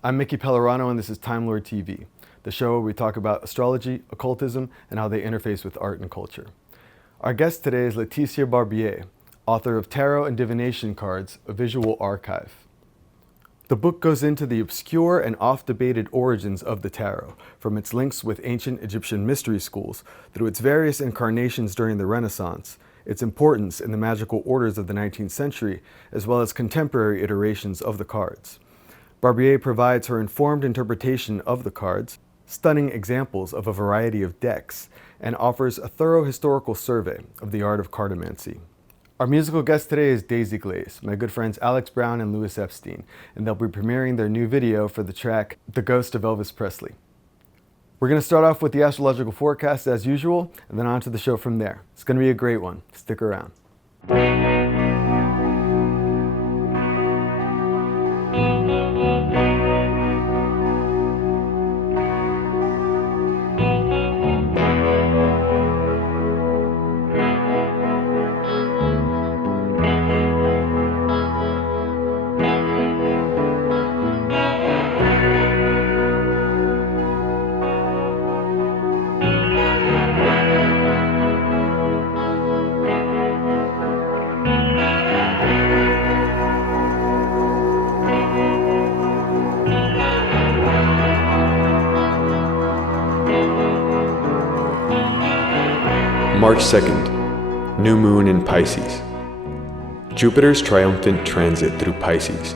I'm Mickey Pellerano, and this is Time Lord TV, the show where we talk about astrology, occultism, and how they interface with art and culture. Our guest today is Laetitia Barbier, author of Tarot and Divination Cards, a visual archive. The book goes into the obscure and oft-debated origins of the tarot, from its links with ancient Egyptian mystery schools through its various incarnations during the Renaissance, its importance in the magical orders of the 19th century, as well as contemporary iterations of the cards. Barbier provides her informed interpretation of the cards, stunning examples of a variety of decks, and offers a thorough historical survey of the art of cartomancy. Our musical guest today is Daisy Glaze, my good friends Alix Brown and Louis Epstein, and they'll be premiering their new video for the track The Ghost of Elvis Presley. We're going to start off with the astrological forecast as usual, and then on to the show from there. It's going to be a great one. Stick around. March 2nd, new moon in Pisces. Jupiter's triumphant transit through Pisces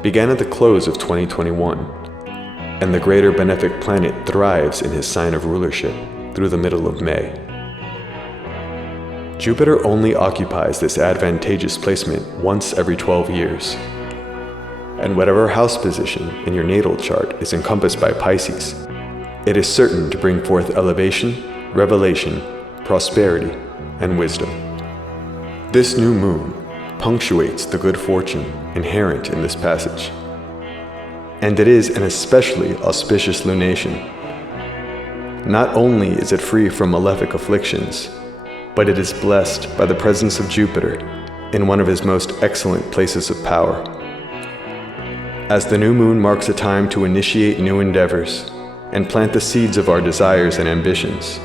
began at the close of 2021, and the greater benefic planet thrives in his sign of rulership through the middle of May. Jupiter only occupies this advantageous placement once every 12 years, and whatever house position in your natal chart is encompassed by Pisces, it is certain to bring forth elevation, revelation, prosperity, and wisdom. This new moon punctuates the good fortune inherent in this passage, and it is an especially auspicious lunation. Not only is it free from malefic afflictions, but it is blessed by the presence of Jupiter in one of his most excellent places of power. As the new moon marks a time to initiate new endeavors and plant the seeds of our desires and ambitions,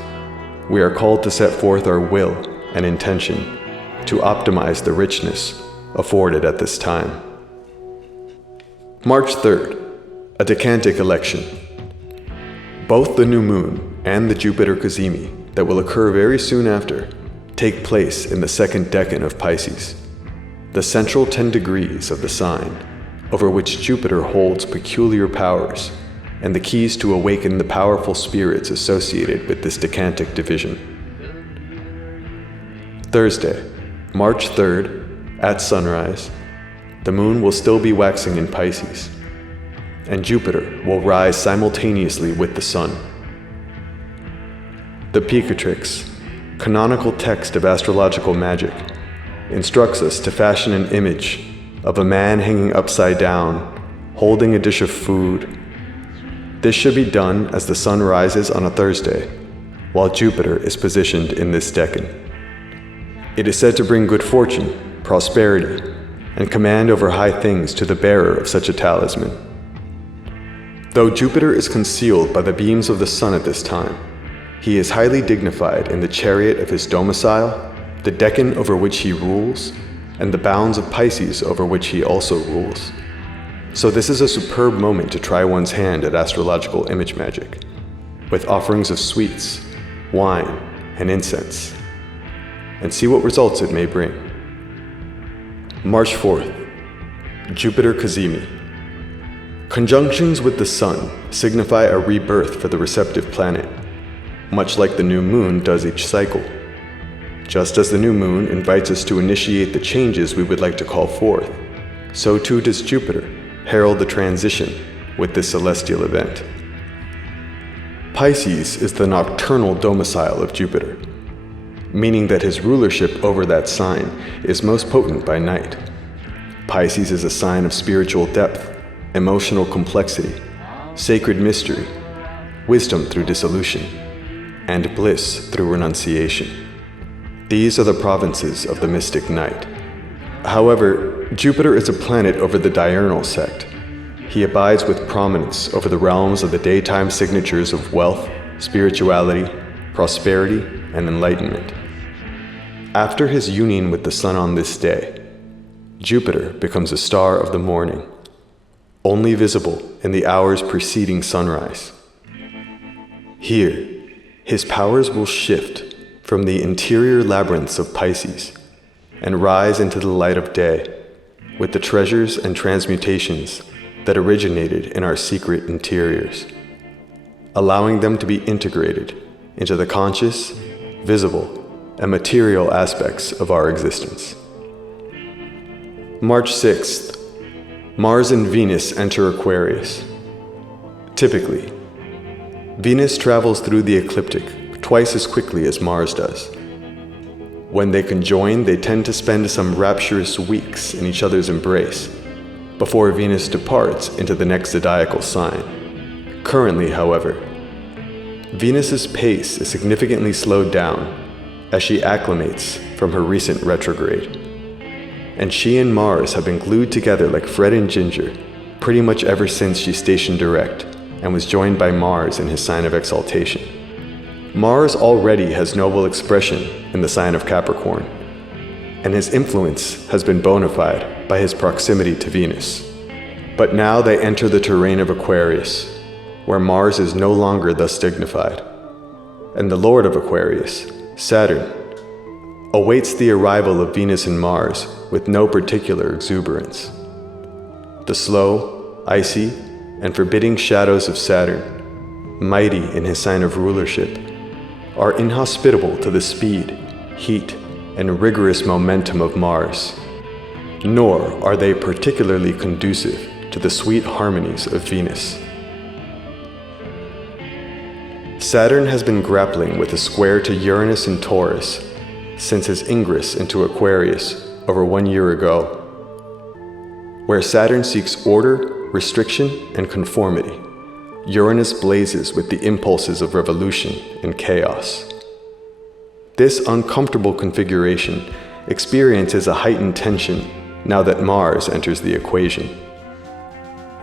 we are called to set forth our will and intention to optimize the richness afforded at this time. March 3rd, a decantic election. Both the new moon and the Jupiter cazimi that will occur very soon after take place in the second decan of Pisces, the central 10 degrees of the sign over which Jupiter holds peculiar powers and the keys to awaken the powerful spirits associated with this decantic division. Thursday, March 3rd, at sunrise, the moon will still be waxing in Pisces, and Jupiter will rise simultaneously with the sun. The Picatrix, canonical text of astrological magic, instructs us to fashion an image of a man hanging upside down, holding a dish of food. This should be done as the sun rises on a Thursday, while Jupiter is positioned in this decan. It is said to bring good fortune, prosperity, and command over high things to the bearer of such a talisman. Though Jupiter is concealed by the beams of the sun at this time, he is highly dignified in the chariot of his domicile, the decan over which he rules, and the bounds of Pisces over which he also rules. So this is a superb moment to try one's hand at astrological image magic, with offerings of sweets, wine, and incense, and see what results it may bring. March 4th, Jupiter cazimi. Conjunctions with the sun signify a rebirth for the receptive planet, much like the new moon does each cycle. Just as the new moon invites us to initiate the changes we would like to call forth, so too does Jupiter herald the transition with this celestial event. Pisces is the nocturnal domicile of Jupiter, meaning that his rulership over that sign is most potent by night. Pisces is a sign of spiritual depth, emotional complexity, sacred mystery, wisdom through dissolution, and bliss through renunciation. These are the provinces of the mystic night. However, Jupiter is a planet over the diurnal sect, he abides with prominence over the realms of the daytime signatures of wealth, spirituality, prosperity, and enlightenment. After his union with the sun on this day, Jupiter becomes a star of the morning, only visible in the hours preceding sunrise. Here, his powers will shift from the interior labyrinths of Pisces and rise into the light of day with the treasures and transmutations that originated in our secret interiors, allowing them to be integrated into the conscious, visible, and material aspects of our existence. March 6th, Mars and Venus enter Aquarius. Typically, Venus travels through the ecliptic twice as quickly as Mars does. When they conjoin, they tend to spend some rapturous weeks in each other's embrace before Venus departs into the next zodiacal sign. Currently, however, Venus's pace is significantly slowed down as she acclimates from her recent retrograde. And she and Mars have been glued together like Fred and Ginger pretty much ever since she stationed direct and was joined by Mars in his sign of exaltation. Mars already has noble expression in the sign of Capricorn, and his influence has been bona fide by his proximity to Venus. But now they enter the terrain of Aquarius, where Mars is no longer thus dignified, and the Lord of Aquarius, Saturn, awaits the arrival of Venus and Mars with no particular exuberance. The slow, icy, and forbidding shadows of Saturn, mighty in his sign of rulership, are inhospitable to the speed, heat, and rigorous momentum of Mars, nor are they particularly conducive to the sweet harmonies of Venus. Saturn has been grappling with a square to Uranus and Taurus since his ingress into Aquarius over 1 year ago, where Saturn seeks order, restriction, and conformity. Uranus blazes with the impulses of revolution and chaos. This uncomfortable configuration experiences a heightened tension now that Mars enters the equation.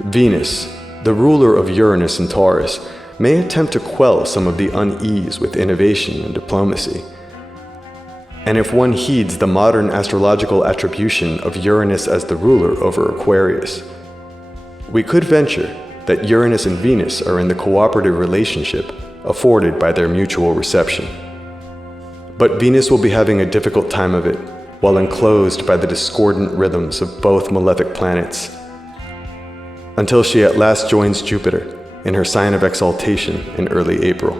Venus, the ruler of Uranus and Taurus, may attempt to quell some of the unease with innovation and diplomacy. And if one heeds the modern astrological attribution of Uranus as the ruler over Aquarius, we could venture that Uranus and Venus are in the cooperative relationship afforded by their mutual reception. But Venus will be having a difficult time of it while enclosed by the discordant rhythms of both malefic planets, until she at last joins Jupiter in her sign of exaltation in early April.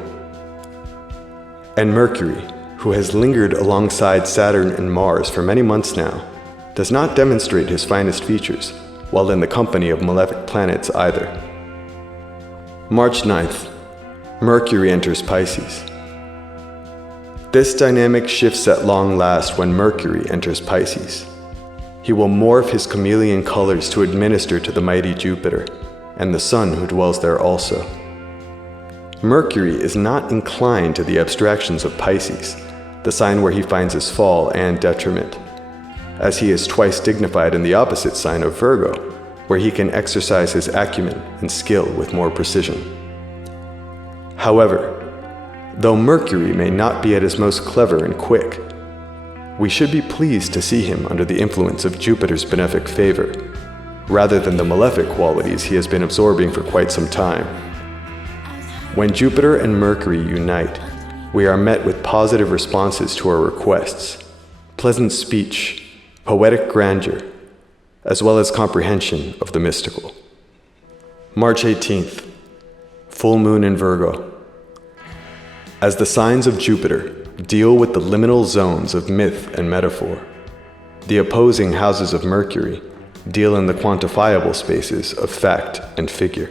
And Mercury, who has lingered alongside Saturn and Mars for many months now, does not demonstrate his finest features while in the company of malefic planets either. March 9th, Mercury enters Pisces. This dynamic shifts at long last when Mercury enters Pisces. He will morph his chameleon colors to administer to the mighty Jupiter and the Sun who dwells there also. Mercury is not inclined to the abstractions of Pisces, the sign where he finds his fall and detriment, as he is twice dignified in the opposite sign of Virgo, where he can exercise his acumen and skill with more precision. However, though Mercury may not be at his most clever and quick, we should be pleased to see him under the influence of Jupiter's benefic favor, rather than the malefic qualities he has been absorbing for quite some time. When Jupiter and Mercury unite, we are met with positive responses to our requests, pleasant speech, poetic grandeur, as well as comprehension of the mystical. March 18th, full moon in Virgo. As the signs of Jupiter deal with the liminal zones of myth and metaphor, the opposing houses of Mercury deal in the quantifiable spaces of fact and figure.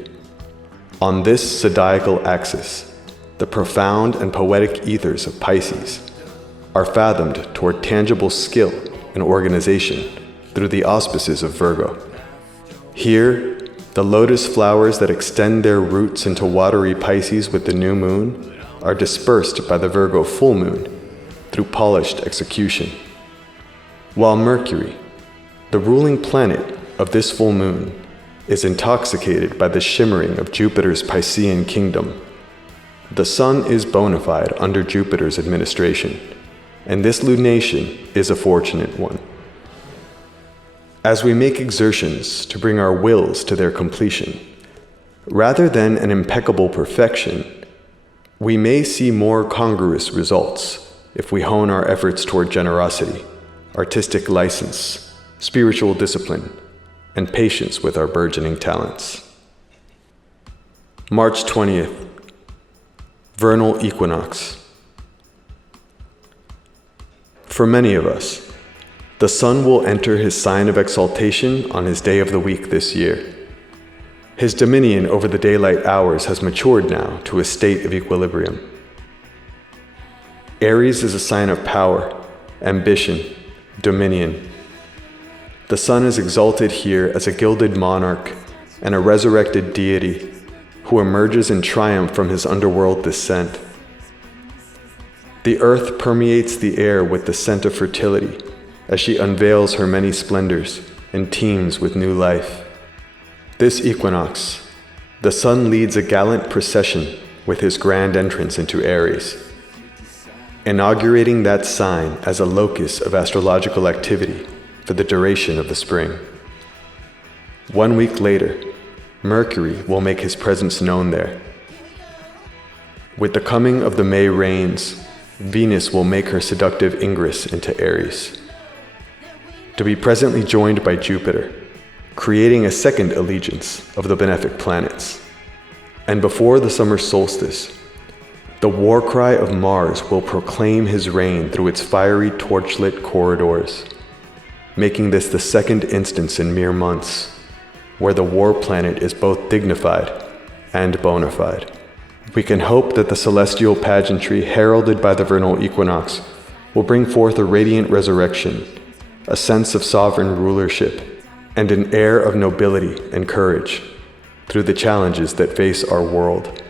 On this zodiacal axis, the profound and poetic ethers of Pisces are fathomed toward tangible skill and organization through the auspices of Virgo. Here, the lotus flowers that extend their roots into watery Pisces with the new moon are dispersed by the Virgo full moon through polished execution. While Mercury, the ruling planet of this full moon, is intoxicated by the shimmering of Jupiter's Piscean kingdom. The Sun is bona fide under Jupiter's administration, and this lunation is a fortunate one. As we make exertions to bring our wills to their completion, rather than an impeccable perfection, we may see more congruous results if we hone our efforts toward generosity, artistic license, spiritual discipline, and patience with our burgeoning talents. March 20th, Vernal Equinox. For many of us, the Sun will enter his sign of exaltation on his day of the week this year. His dominion over the daylight hours has matured now to a state of equilibrium. Aries is a sign of power, ambition, dominion. The Sun is exalted here as a gilded monarch and a resurrected deity who emerges in triumph from his underworld descent. The earth permeates the air with the scent of fertility as she unveils her many splendors and teems with new life. This equinox, the Sun leads a gallant procession with his grand entrance into Aries, inaugurating that sign as a locus of astrological activity for the duration of the spring. 1 week later, Mercury will make his presence known there. With the coming of the May rains, Venus will make her seductive ingress into Aries, to be presently joined by Jupiter, creating a second allegiance of the benefic planets. And before the summer solstice, the war cry of Mars will proclaim his reign through its fiery torchlit corridors, making this the second instance in mere months where the war planet is both dignified and bona fide. We can hope that the celestial pageantry heralded by the vernal equinox will bring forth a radiant resurrection, a sense of sovereign rulership, and an air of nobility and courage through the challenges that face our world.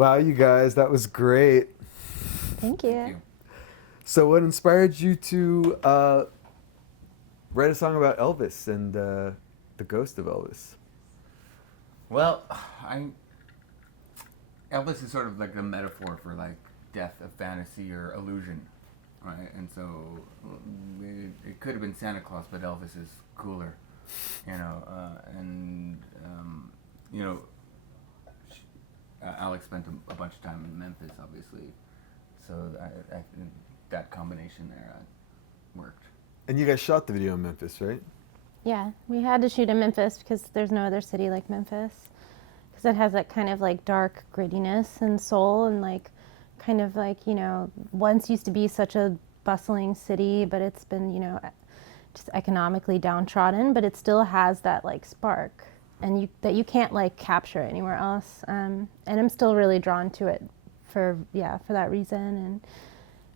Wow, you guys, that was great. Thank you. Thank you. So what inspired you to write a song about Elvis and the ghost of Elvis? Well, Elvis is sort of like a metaphor for like death of fantasy or illusion, right? And so it could have been Santa Claus, but Elvis is cooler, you know. You know, Alix spent a bunch of time in Memphis, obviously, so I think that combination there worked. And you guys shot the video in Memphis, right? Yeah, we had to shoot in Memphis because there's no other city like Memphis. Because it has that kind of like dark grittiness and soul, and like kind of like, you know, once used to be such a bustling city, but it's been, you know, just economically downtrodden, but it still has that like spark, and you can't like capture anywhere else. And I'm still really drawn to it for that reason. And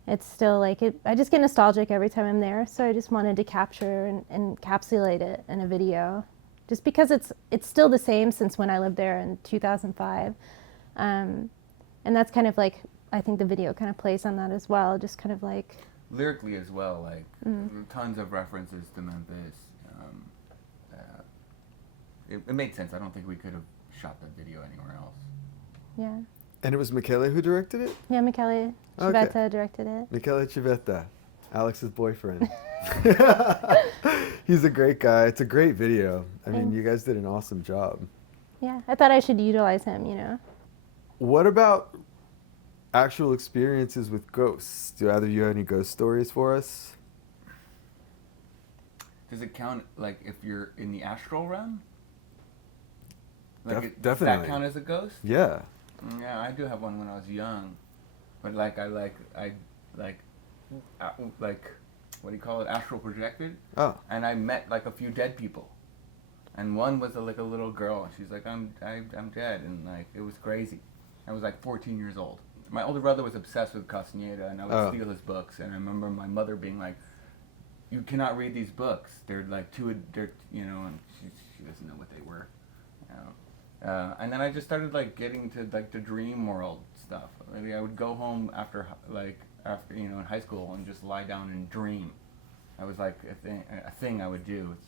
it's still like I just get nostalgic every time I'm there, so I just wanted to capture and encapsulate it in a video, just because it's still the same since when I lived there in 2005. And that's kind of like, I think the video kind of plays on that as well, just kind of like Lyrically as well, like tons of references to Memphis. It made sense. I don't think we could have shot that video anywhere else. yeah. And it was Michele who directed it? Yeah, Michele Civetta directed it. Michele Civetta, Alix's boyfriend. He's a great guy. It's a great video. I mean, you guys did an awesome job. Yeah, I thought I should utilize him, you know. What about actual experiences with ghosts? Do either of you have any ghost stories for us? Does it count, like, if you're in the astral realm? Like, does Definitely. that count as a ghost? Yeah. Yeah, I do have one when I was young, but like what do you call it? Astral projected. Oh. And I met like a few dead people, and one was like a little girl, and she's like, I'm dead, and like it was crazy. I was like 14 years old. My older brother was obsessed with Castaneda, and I would steal his books. And I remember my mother being like, "You cannot read these books. They're like they're you know," and she doesn't know what they were, you know. And then I just started like getting to like the dream world stuff. Like, I would go home after you know in high school and just lie down and dream. That was like a thing I would do. It's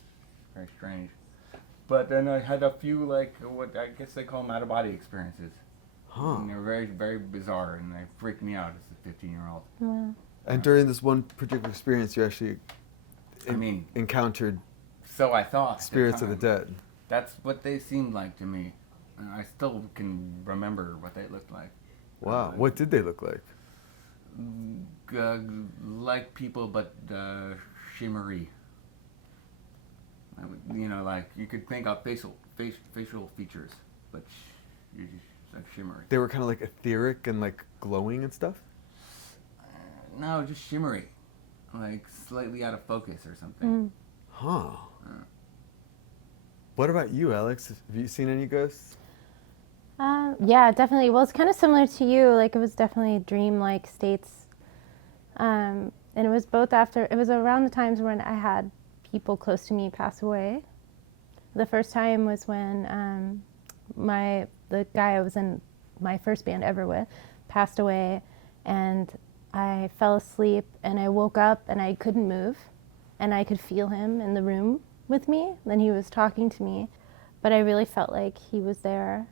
very strange. But then I had a few like what I guess they call them out of body experiences. Huh. And they were very, very bizarre, and they freaked me out as a 15-year-old. Wow. And during this one particular experience, you actually encountered So I thought. spirits of the dead. That's what they seemed like to me. And I still can remember what they looked like. Wow. What did they look like? Like people, but shimmery. You know, like you could think of facial features, but like shimmery. They were kind of like etheric and like glowing and stuff? No, just shimmery, like slightly out of focus or something. Huh. What about you, Alix? Have you seen any ghosts? Yeah, definitely. Well, it's kind of similar to you. Like, it was definitely dream-like states. And it was it was around the times when I had people close to me pass away. The first time was when the guy I was in my first band ever with passed away, and I fell asleep, and I woke up, and I couldn't move, and I could feel him in the room with me. Then he was talking to me, but I really felt like he was there.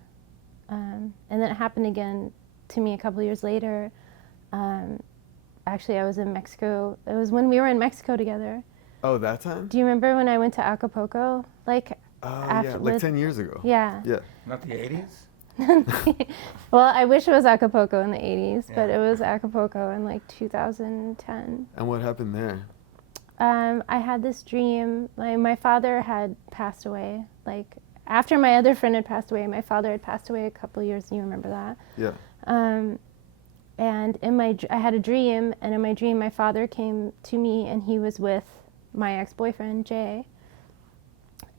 And then it happened again to me a couple years later. Actually, I was in Mexico. It was when we were in Mexico together. Oh, that time? Do you remember when I went to Acapulco? Like, yeah, like 10 years ago. Yeah. Yeah. Not the 80s? Well, I wish it was Acapulco in the 80s, but it was Acapulco in like 2010. And what happened there? I had this dream. My father had passed away. Like, after my other friend had passed away, my father had passed away a couple years. You remember that? Yeah. And I had a dream, and in my dream, my father came to me, and he was with my ex-boyfriend, Jay.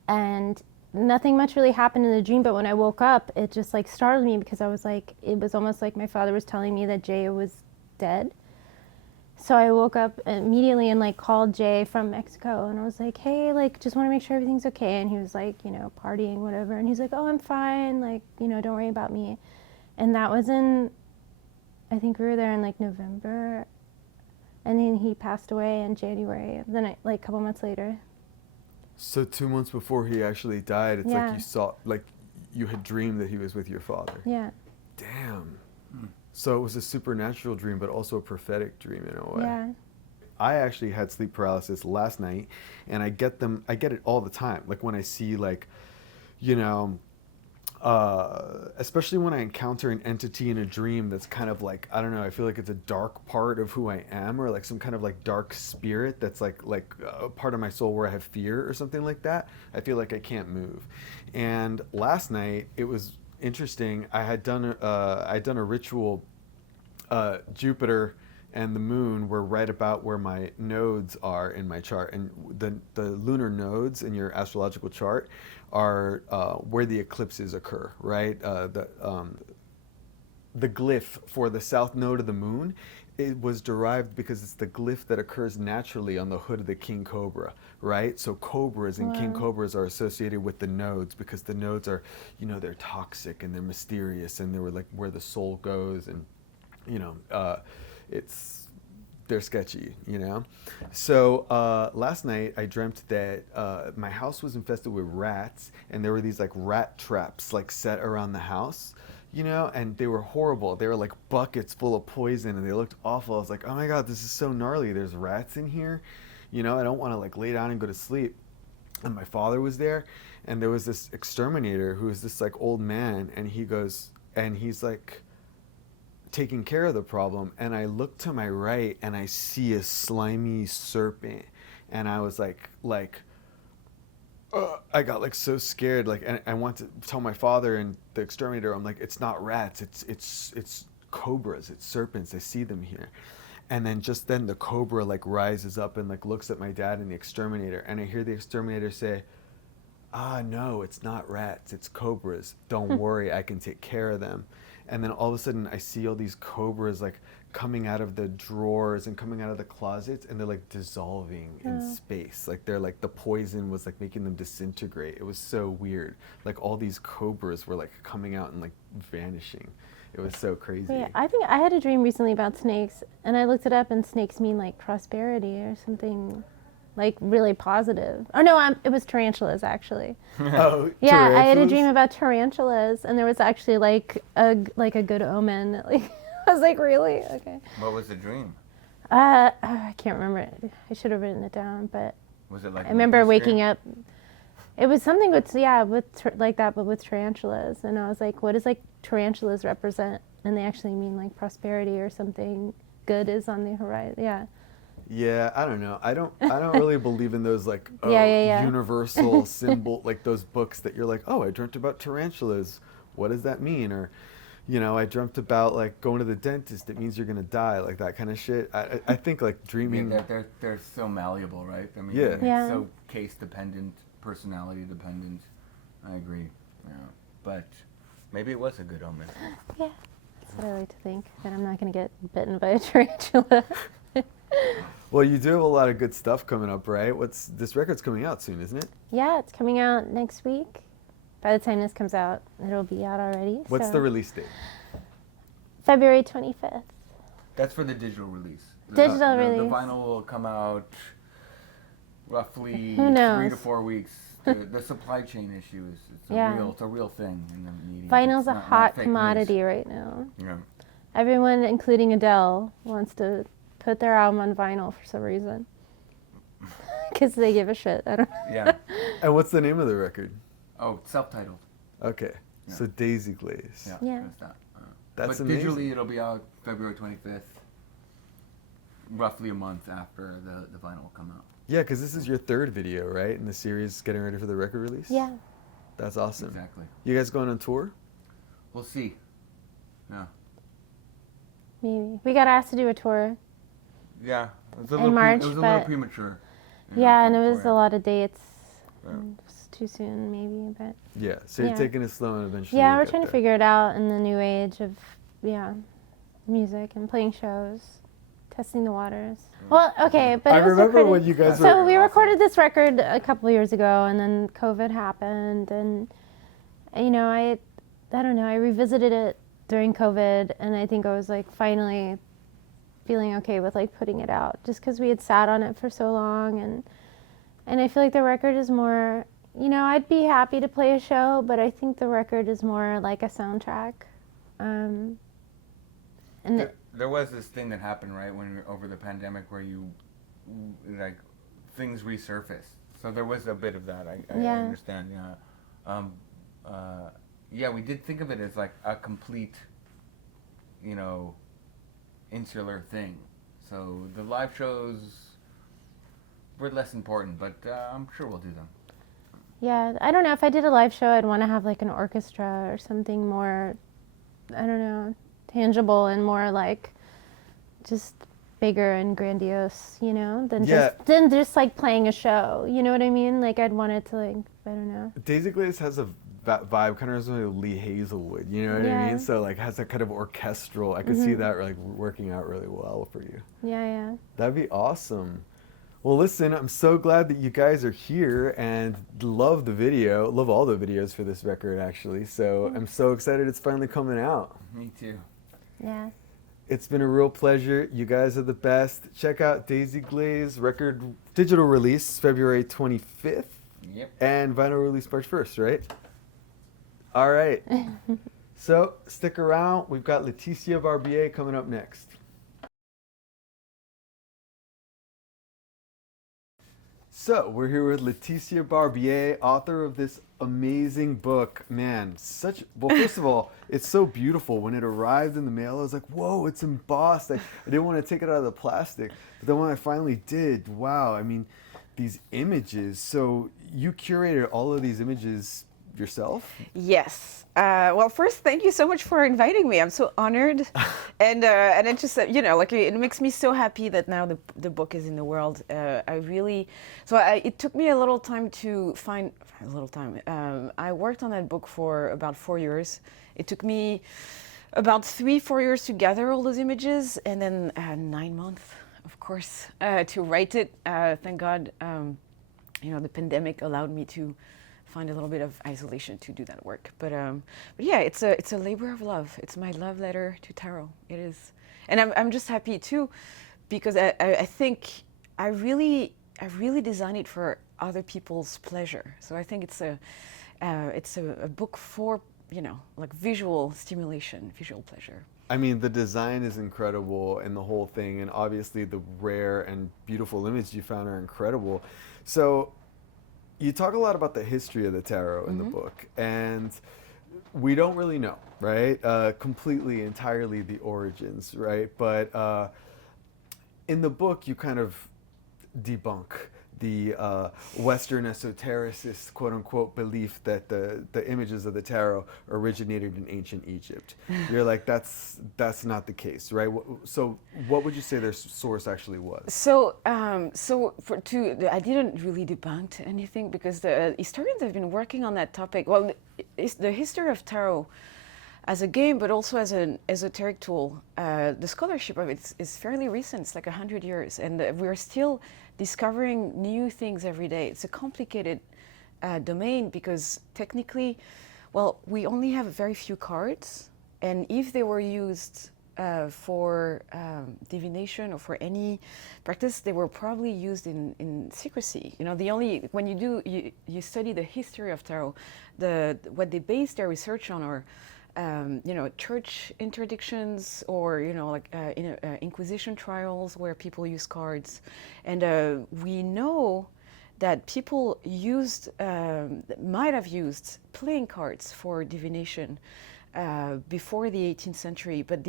And nothing much really happened in the dream, but when I woke up, it just like startled me, because I was like, it was almost like my father was telling me that Jay was dead. So I woke up immediately and like called Jay from Mexico, and I was like, hey, like, just want to make sure everything's okay. And he was like, you know, partying, whatever. And he's like, oh, I'm fine. Like, you know, don't worry about me. And that was I think we were there in like November, and then he passed away in January, then like a couple months later. So 2 months before he actually died, it's Yeah. like you saw, like you had dreamed that he was with your father. Yeah. Damn. So it was a supernatural dream, but also a prophetic dream in a way. Yeah. I actually had sleep paralysis last night, and I get it all the time. Like when I see like, you know, especially when I encounter an entity in a dream that's kind of like, I don't know, I feel like it's a dark part of who I am, or like some kind of like dark spirit that's like a part of my soul where I have fear or something like that. I feel like I can't move. And last night it was interesting. I had done a ritual. Jupiter and the moon were right about where my nodes are in my chart, and the lunar nodes in your astrological chart are where the eclipses occur, right? The glyph for the south node of the moon, it was derived because it's the glyph that occurs naturally on the hood of the king cobra, right? So cobras and king cobras are associated with the nodes because the nodes are, you know, they're toxic and they're mysterious, and they were like where the soul goes, and you know, they're sketchy, you know? So last night I dreamt that my house was infested with rats, and there were these like rat traps like set around the house, you know, and they were horrible. They were like buckets full of poison, and they looked awful. I was like, oh my God, this is so gnarly. There's rats in here. You know, I don't want to like lay down and go to sleep. And my father was there, and there was this exterminator who was this like old man, and he's like, taking care of the problem, and I look to my right and I see a slimy serpent, and I was like I got like so scared, like, and I want to tell my father and the exterminator, I'm like, it's not rats, it's cobras, it's serpents, I see them here. And then just then the cobra like rises up and like looks at my dad and the exterminator, and I hear the exterminator say, no, it's not rats, it's cobras, don't worry, I can take care of them. And then all of a sudden I see all these cobras like coming out of the drawers and coming out of the closets, and they're like dissolving in space. Like they're like, the poison was like making them disintegrate. It was so weird. Like all these cobras were like coming out and like vanishing. It was so crazy. Yeah, I think I had a dream recently about snakes, and I looked it up, and snakes mean like prosperity or something, like really positive. Oh no, it was tarantulas actually. Oh, Yeah, I had a tarantulas? dream about tarantulas, and there was actually like a good omen. Like I was like, really? Okay. What was the dream? I can't remember it. I should have written it down, but Was it like I remember waking up. It was something with like that, but with tarantulas, and I was like, what does like tarantulas represent? And they actually mean like prosperity or something good is on the horizon. Yeah. Yeah, I don't know. I don't really believe in those like universal symbol, like those books that you're like, oh, I dreamt about tarantulas. What does that mean? Or, you know, I dreamt about like going to the dentist. It means you're gonna die, like that kind of shit. I think like dreaming. Yeah, they're so malleable, right? I mean, Yeah. it's so case dependent, personality dependent. I agree. Yeah, but maybe it was a good omen. Yeah. That's what I like to think, that I'm not going to get bitten by a tarantula. Well, you do have a lot of good stuff coming up, right? This record's coming out soon, isn't it? Yeah, it's coming out next week. By the time this comes out, it'll be out already. What's the release date? February 25th. That's for the digital release. Digital release. The vinyl will come out roughly Who knows? 3 to 4 weeks. The supply chain issue is it's a real thing in the media. Vinyl's It's a not hot fake commodity news. right now. Yeah. Everyone, including Adele, wants to put their album on vinyl for some reason. Because they give a shit. I don't know. Yeah. And what's the name of the record? Oh, self-titled. Okay, Yeah. so Daisy Glaze. Yeah. Yeah. That's that. That's but amazing. digitally, it'll be out February 25th, roughly a month after the vinyl will come out. Yeah, because this is your third video, right? In the series getting ready for the record release? Yeah, That's awesome. Exactly. You guys going on tour? We'll see. Yeah. maybe. We got asked to do a tour. Yeah. It was a In little March, it was a little but- premature. Yeah, and it was for a lot of dates. Yeah. It's too soon, maybe, but Yeah, so you're Yeah. taking it slow and eventually yeah, you'll we're get trying to there. figure it out in the new age of music and playing shows, testing the waters. Well, okay, but I it was remember recorded- when you guys So were... we recorded this record a couple years ago, and then COVID happened, and you know, I don't know, I revisited it during COVID, and I think I was like finally feeling okay with like putting it out, just because we had sat on it for so long, and I feel like the record is more, you know, I'd be happy to play a show, but I think the record is more like a soundtrack. And there was this thing that happened, right, when over the pandemic, where you like things resurfaced. So there was a bit of that. I understand. Yeah. Yeah, we did think of it as like a complete, you know, insular thing. So the live shows were less important, but I'm sure we'll do them. yeah, I don't know, if I did a live show, I'd want to have like an orchestra or something more, I don't know, tangible and more like just bigger and grandiose, you know, than just like playing a show. You know what I mean? Like I'd want it to like, I don't know. Daisy Glaze has a vibe kind of like Lee Hazelwood, you know what I mean? So like has that kind of orchestral. I could see that like working out really well for you. Yeah. That'd be awesome. Well, listen, I'm so glad that you guys are here and love the video, love all the videos for this record actually. So I'm so excited it's finally coming out. Me too. Yeah. It's been a real pleasure. You guys are the best. Check out Daisy Glaze record digital release February 25th. Yep. And vinyl release March 1st, right? All right. So stick around. We've got Laetitia Barbier coming up next. So we're here with Laetitia Barbier, author of this amazing book. Man, well, first of all, it's so beautiful. When it arrived in the mail, I was like, whoa, it's embossed. I didn't want to take it out of the plastic. But then when I finally did, wow, I mean, these images. So you curated all of these images yourself? Yes. Well, first, thank you so much for inviting me. I'm so honored, and it just like it makes me so happy that now the book is in the world. It took me a little time to find I worked on that book for about 4 years. It took me about 3-4 years to gather all those images, and then 9 months, of course, to write it. Thank God, the pandemic allowed me to find a little bit of isolation to do that work. But yeah, it's a labor of love. It's my love letter to tarot. It is, and I'm just happy too, because I think I really designed it for other people's pleasure. So I think it's a book for like visual stimulation, visual pleasure. I mean, the design is incredible and the whole thing, and obviously the rare and beautiful images you found are incredible. So you talk a lot about the history of the tarot in the book, and we don't really know, right? Completely, entirely the origins, right? But in the book, you kind of debunk the Western esotericist, quote unquote, belief that the images of the tarot originated in ancient Egypt. You're like, that's not the case, right? So what would you say their source actually was? So I didn't really debunk anything, because the historians have been working on that topic. Well, the history of tarot as a game, but also as an esoteric tool, the scholarship of it is fairly recent. It's like 100 years, and we're still discovering new things every day. It's a complicated domain, because technically, well, we only have very few cards, and if they were used for divination or for any practice, they were probably used in secrecy. When you study the history of tarot, what they base their research on are church interdictions, or Inquisition trials where people use cards, and we know that people might have used playing cards for divination before the 18th century. But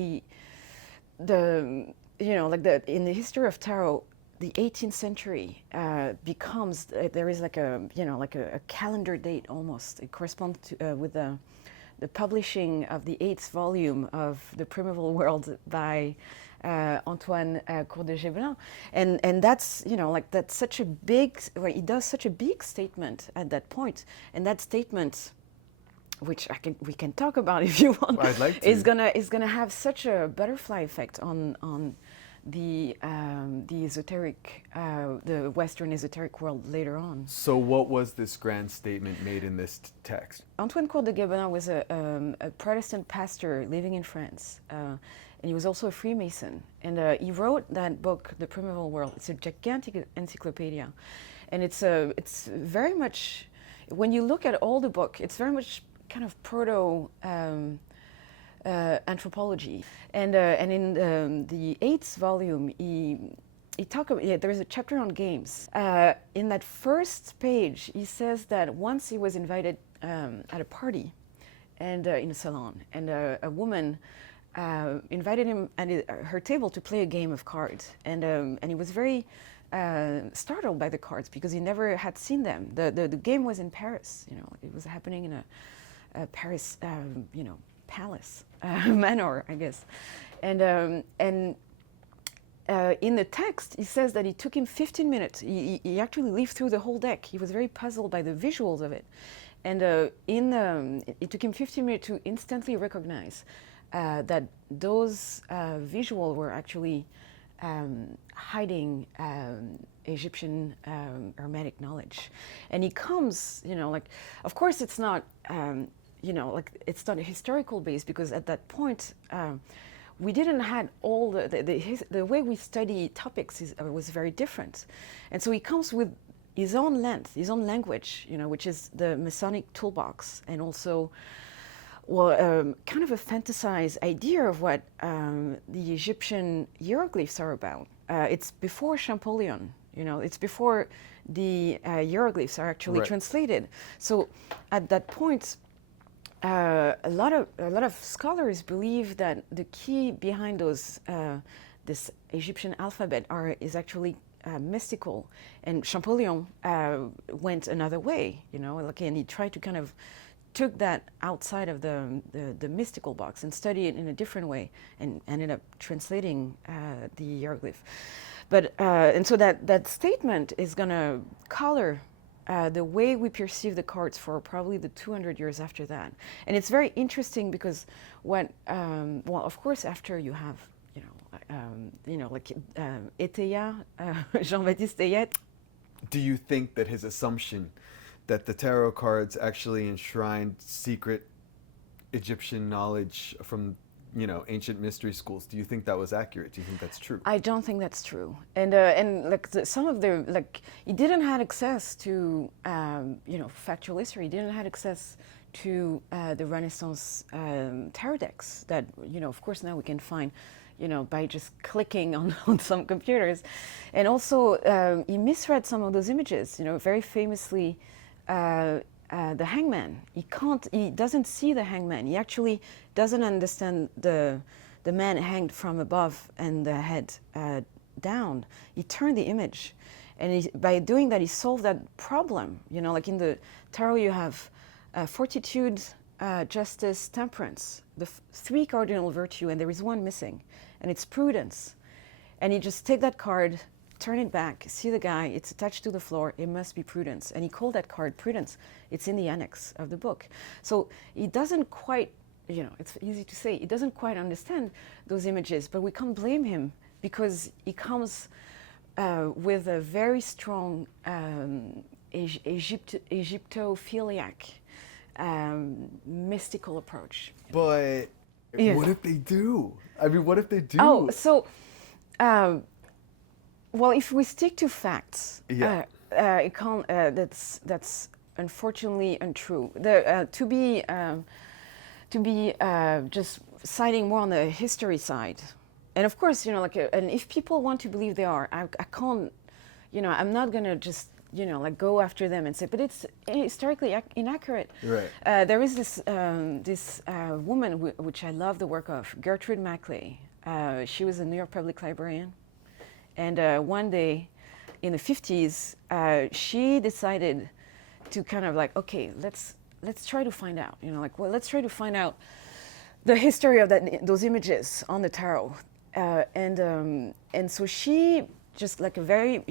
in the history of tarot, the 18th century becomes there is like a calendar date almost. It corresponds to with the publishing of the 8th volume of The Primeval World by Antoine Cour de Gévelin, and that's that's such a big. He does such a big statement at that point, and that statement, which we can talk about if you want, I'd like to. is gonna have such a butterfly effect on the the esoteric, the Western esoteric world later on. So what was this grand statement made in this text? Antoine Court de Gabonin was a Protestant pastor living in France, and he was also a Freemason. And he wrote that book, The Primeval World. It's a gigantic encyclopedia, and it's very much, when you look at all the book, it's very much kind of proto anthropology. And in the 8th volume, he there's a chapter on games. In that first page, he says that once he was invited at a party, and in a salon, and a woman invited him at her table to play a game of cards, and he was very startled by the cards because he never had seen them. The game was in Paris, it was happening in a Paris, palace, manor, I guess, and in the text, he says that it took him 15 minutes. He actually lived through the whole deck. He was very puzzled by the visuals of it. And it took him 15 minutes to instantly recognize that those visuals were actually hiding Egyptian Hermetic knowledge. And he comes, of course it's not, it's not a historical base, because at that point, we didn't have all the way we study topics was very different. And so he comes with his own length, his own language, which is the Masonic toolbox, and also, kind of a fantasized idea of what the Egyptian hieroglyphs are about. It's before Champollion, it's before the hieroglyphs are actually translated. So at that point, a lot of scholars believe that the key behind this Egyptian alphabet is actually mystical, and Champollion went another way, and he tried to kind of took that outside of the mystical box and studied it in a different way, and ended up translating the hieroglyph. But and so that statement is going to color the way we perceive the cards for probably the 200 years after that. And it's very interesting because of course, after you have, Eteia, Jean-Baptiste Eillet. Do you think that his assumption that the tarot cards actually enshrined secret Egyptian knowledge from, ancient mystery schools, do you think that was accurate? Do you think that's true? I don't think that's true. And some of the, he didn't have access to, factual history. He didn't have access to the Renaissance tarot decks that, of course now we can find, by just clicking on some computers. And also, he misread some of those images, very famously, the hangman. He doesn't see the hangman. He actually doesn't understand the man hanged from above and the head down. He turned the image. And by doing that, he solved that problem. Like in the tarot, you have fortitude, justice, temperance, the 3 cardinal virtue, and there is one missing, and it's prudence. And you just take that card, turn it back, see the guy, it's attached to the floor, it must be prudence. And he called that card prudence. It's in the annex of the book. So he doesn't quite, it's easy to say, he doesn't quite understand those images, but we can't blame him because he comes with a very strong Egyptophiliac mystical approach. But what if they do? I mean, what if they do? Oh, so, well, if we stick to facts, it can't, that's unfortunately untrue. To be just citing more on the history side, and of course, and if people want to believe they are, I can't, I'm not gonna just, go after them and say, but it's historically inaccurate. Right. There is this woman which I love the work of, Gertrude Maclay. She was a New York public librarian. And one day in the 50s, she decided to kind of okay, let's try to find out, let's try to find out the history of those images on the tarot. And so she just a very,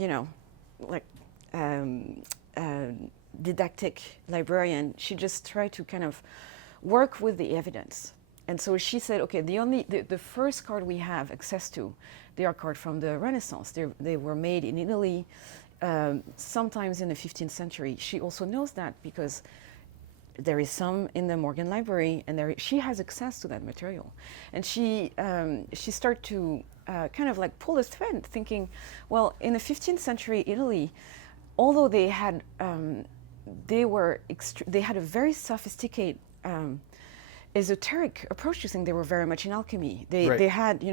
didactic librarian, she just tried to kind of work with the evidence and so she said, okay, the first card we have access to, they are cards from the Renaissance. They were made in Italy, sometimes in the 15th century. She also knows that because there is some in the Morgan Library, and she has access to that material. And she started to kind of like pull a thread, thinking, well, in the 15th century Italy, although they had a very sophisticated esoteric approach to things. They were very much in alchemy. They had,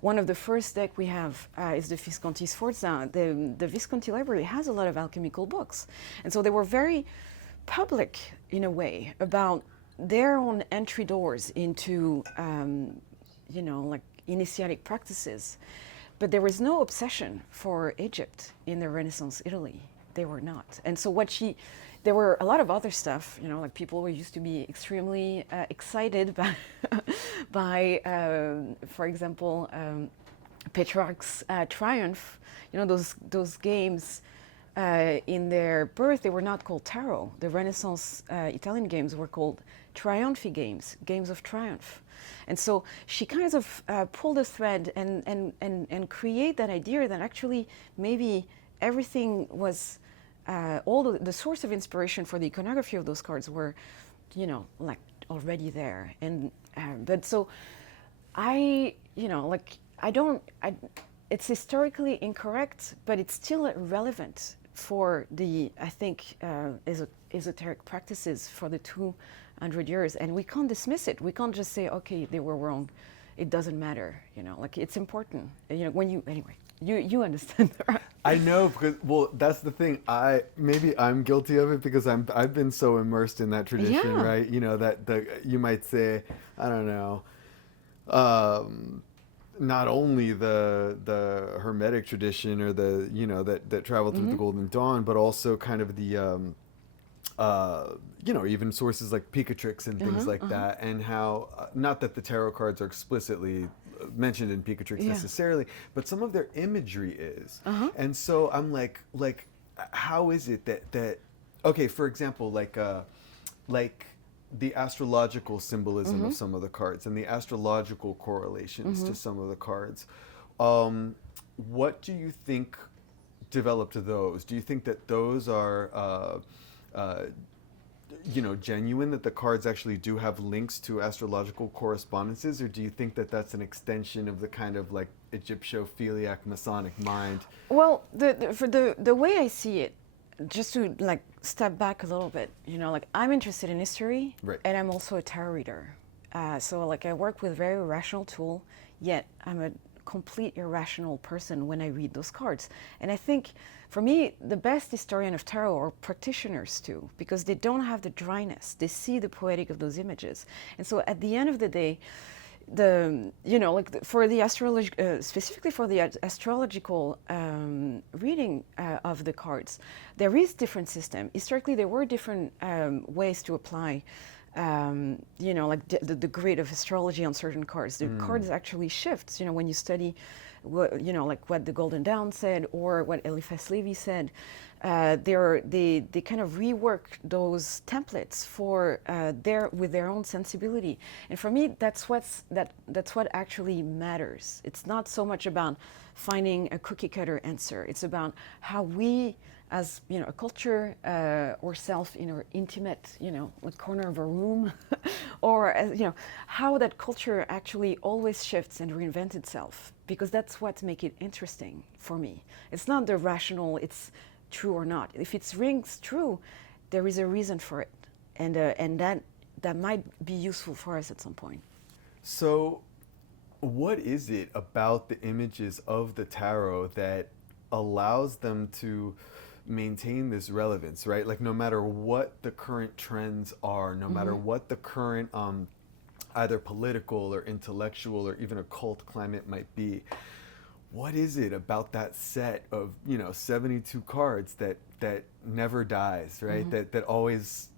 one of the first deck we have is the Visconti Sforza. The Visconti Library has a lot of alchemical books, and so they were very public in a way about their own entry doors into, like initiatic practices. But there was no obsession for Egypt in the Renaissance Italy. They were not. And so there were a lot of other stuff, like people who used to be extremely excited by for example, Petrarch's Triumph. Those games in their birth, they were not called tarot. The Renaissance Italian games were called triumphi games, games of triumph. And so she kind of pulled a thread and create that idea that actually maybe everything was, all the source of inspiration for the iconography of those cards were, like already there. And but so it's historically incorrect, but it's still relevant for the, I think, esoteric practices for the 200 years. And we can't dismiss it. We can't just say, okay, they were wrong. It doesn't matter, it's important. You understand that. I know, because, well, that's the thing. Maybe I'm guilty of it because I've been so immersed in that tradition, right? That you might say, I don't know, not only the Hermetic tradition or the that traveled through the Golden Dawn, but also kind of the even sources like Picatrix and things like that, and how not that the tarot cards are explicitly mentioned in Picatrix necessarily, but some of their imagery is. And so I'm like how is it that okay, for example, like the astrological symbolism of some of the cards and the astrological correlations to some of the cards. What do you think developed those? Do you think that those are genuine, that the cards actually do have links to astrological correspondences, or do you think that that's an extension of the kind of like Egyptophiliac Masonic mind? Well, for the way I see it, just to like step back a little bit, I'm interested in history, right, and I'm also a tarot reader. So like I work with very rational tool, yet I'm a complete irrational person when I read those cards. And I think for me, the best historian of tarot are practitioners too, because they don't have the dryness. They see the poetic of those images. And so at the end of the day, for the specifically for the astrological reading of the cards, there is different system. Historically, there were different ways to apply, the grid of astrology on certain cards. The cards actually shifts. When you study, what the Golden Dawn said or what Eliphas Levi said, they kind of rework those templates for with their own sensibility. And for me, that's what actually matters. It's not so much about finding a cookie cutter answer. It's about how we, as a culture, or self in our intimate, corner of a room, or as how that culture actually always shifts and reinvents itself, because that's what makes it interesting for me. It's not the rational, it's true or not. If it rings true, there is a reason for it, and that might be useful for us at some point. So, what is it about the images of the tarot that allows them to maintain this relevance, right? Like no matter what the current trends are, no matter what the current either political or intellectual or even occult climate might be, what is it about that set of 72 cards that never dies, right? That always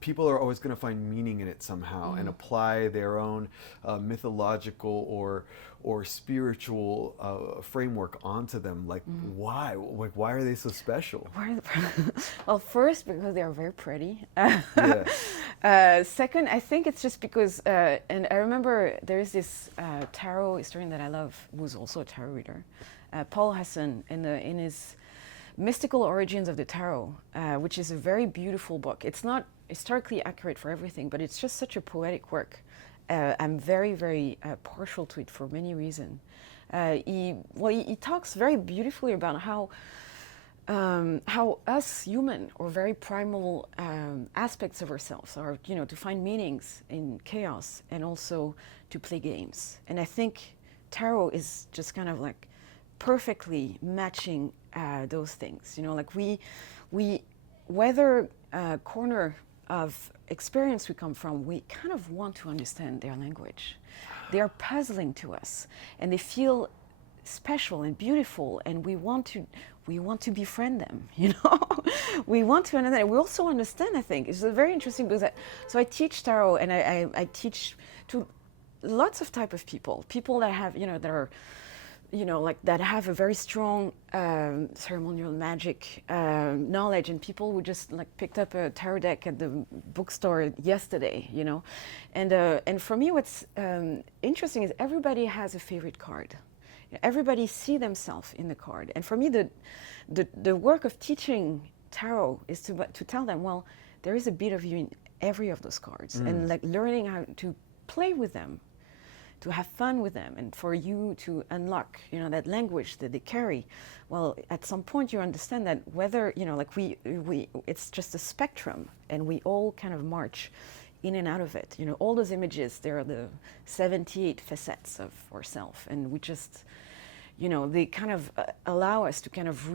people are always going to find meaning in it somehow and apply their own mythological or spiritual framework onto them. Like, why? Like, why are they so special? Well, first, because they are very pretty. Yeah. Second, I think it's just because, and I remember there is this tarot historian that I love, who's also a tarot reader, Paul Hassan, in his Mystical Origins of the Tarot, which is a very beautiful book. It's not historically accurate for everything, but it's just such a poetic work. I'm very, very partial to it for many reasons. He talks very beautifully about how us human or very primal aspects of ourselves are, to find meanings in chaos and also to play games. And I think tarot is just kind of like perfectly matching those things. Like we whether corner of experience we come from, we kind of want to understand their language. They are puzzling to us, and they feel special and beautiful, and we want to befriend them. We want to understand. We also understand. I think it's very interesting because I teach tarot, and I teach to lots of type of people that have that are like that have a very strong ceremonial magic knowledge, and people who just like picked up a tarot deck at the bookstore yesterday, and for me what's interesting is everybody has a favorite card. Everybody see themselves in the card, and for me the work of teaching tarot is to tell them, well, there is a bit of you in every of those cards, and like learning how to play with them, to have fun with them, and for you to unlock, that language that they carry. Well, at some point you understand that whether, like we it's just a spectrum, and we all kind of march in and out of it. All those images, there are the 78 facets of ourselves, and we just, they kind of allow us to kind of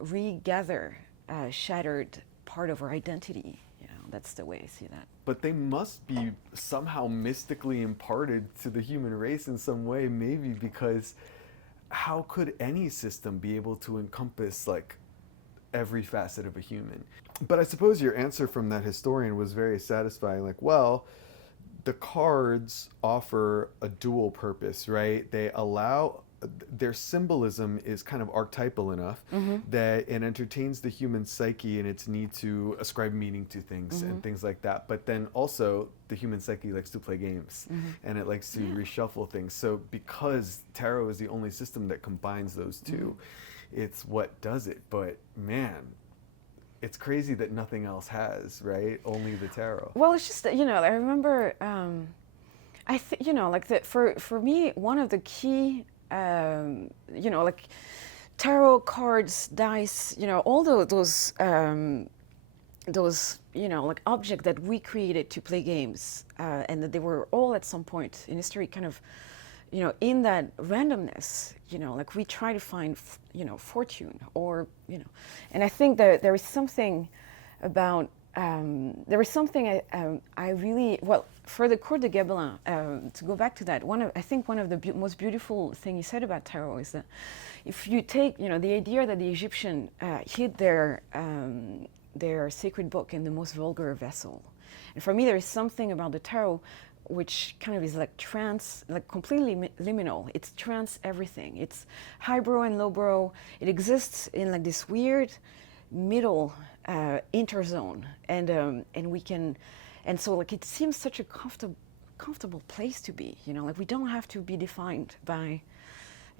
regather a shattered part of our identity. That's the way I see that. But they must be somehow mystically imparted to the human race in some way, maybe, because how could any system be able to encompass like every facet of a human? But I suppose your answer from that historian was very satisfying. Like, well, the cards offer a dual purpose, right? They allow, their symbolism is kind of archetypal enough that it entertains the human psyche and its need to ascribe meaning to things and things like that. But then also the human psyche likes to play games and it likes to reshuffle things. So because tarot is the only system that combines those two, it's what does it. But man, it's crazy that nothing else has, right? Only the tarot. Well, it's just, I remember, for me, one of the key like tarot cards, dice, all those like objects that we created to play games, and that they were all at some point in history kind of, in that randomness, like we try to find, fortune or, and I think that there is something about, there is something I really, well, for the Cour de Gobelin, to go back to that, I think one of the most beautiful things he said about tarot is that if you take, the idea that the Egyptian hid their sacred book in the most vulgar vessel. And for me, there is something about the tarot which kind of is like like completely liminal. It's trans everything. It's highbrow and lowbrow. It exists in like this weird middle interzone, and we can, and so like it seems such a comfortable place to be. Like we don't have to be defined by,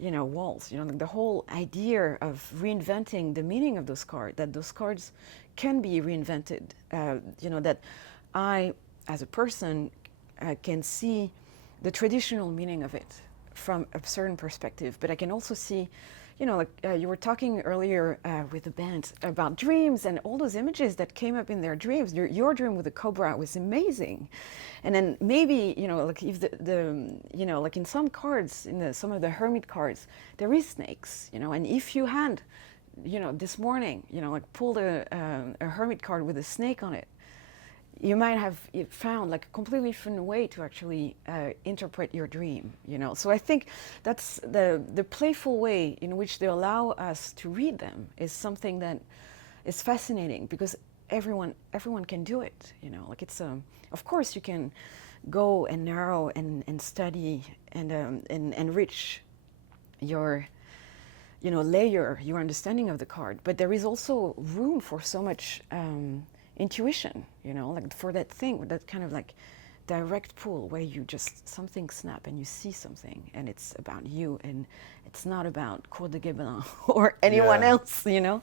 walls. Like the whole idea of reinventing the meaning of those cards, that those cards can be reinvented. That I, as a person, can see the traditional meaning of it from a certain perspective, but I can also see, like you were talking earlier with the band about dreams and all those images that came up in their dreams. Your dream with the cobra was amazing, and then maybe like if the like in some cards, in some of the hermit cards, there is snakes, and if you had, this morning, like pulled a hermit card with a snake on it, you might have found like a completely different way to actually interpret your dream, So I think that's the playful way in which they allow us to read them is something that is fascinating, because everyone can do it, you know, like it's of course you can go and narrow and study and enrich your, you know, layer your understanding of the card, but there is also room for so much intuition, you know, like for that thing, that kind of like direct pull where you just something snap and you see something and it's about you and it's not about Cour de Gébelin or anyone else, you know.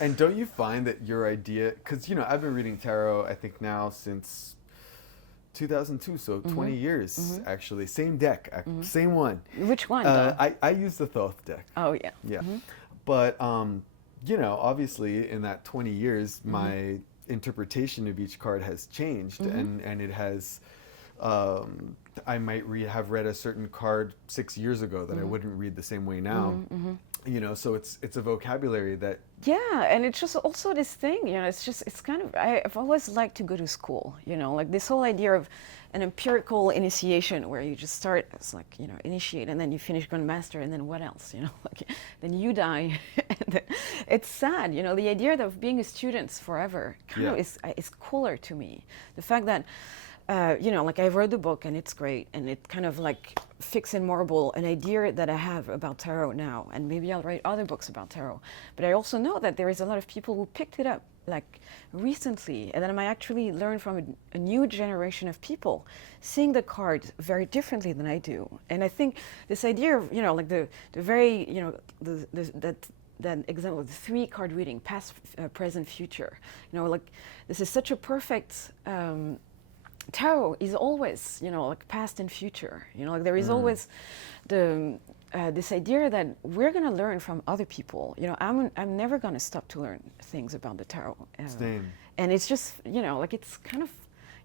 And don't you find that your idea, because, you know, I've been reading tarot, I think now since 2002, so 20 years, actually. Same deck, same one. Which one? I use the Thoth deck. Oh, yeah. Yeah. But, you know, obviously in that 20 years, my interpretation of each card has changed, and it has, I might have read a certain card 6 years ago that I wouldn't read the same way now. You know, so it's a vocabulary that... Yeah, and it's just also this thing, you know, it's kind of, I've always liked to go to school, you know, like this whole idea of an empirical initiation where you just start as like, you know, initiate and then you finish Grandmaster and then what else, you know, like then you die. And it's sad, you know, the idea of being a student forever kind of is cooler to me. The fact that, you know, like I've read the book and it's great and it kind of like fix in marble an idea that I have about tarot now, and maybe I'll write other books about tarot. But I also know that there is a lot of people who picked it up like recently, and then I might actually learn from a new generation of people seeing the cards very differently than I do. And I think this idea of, you know, like the very, you know, that example of the 3 card reading, past, present, future, you know, like this is such a perfect tarot is always, you know, like past and future, you know, like there is always the this idea that we're going to learn from other people. You know, I'm never going to stop to learn things about the tarot. Same. And it's just, you know, like it's kind of,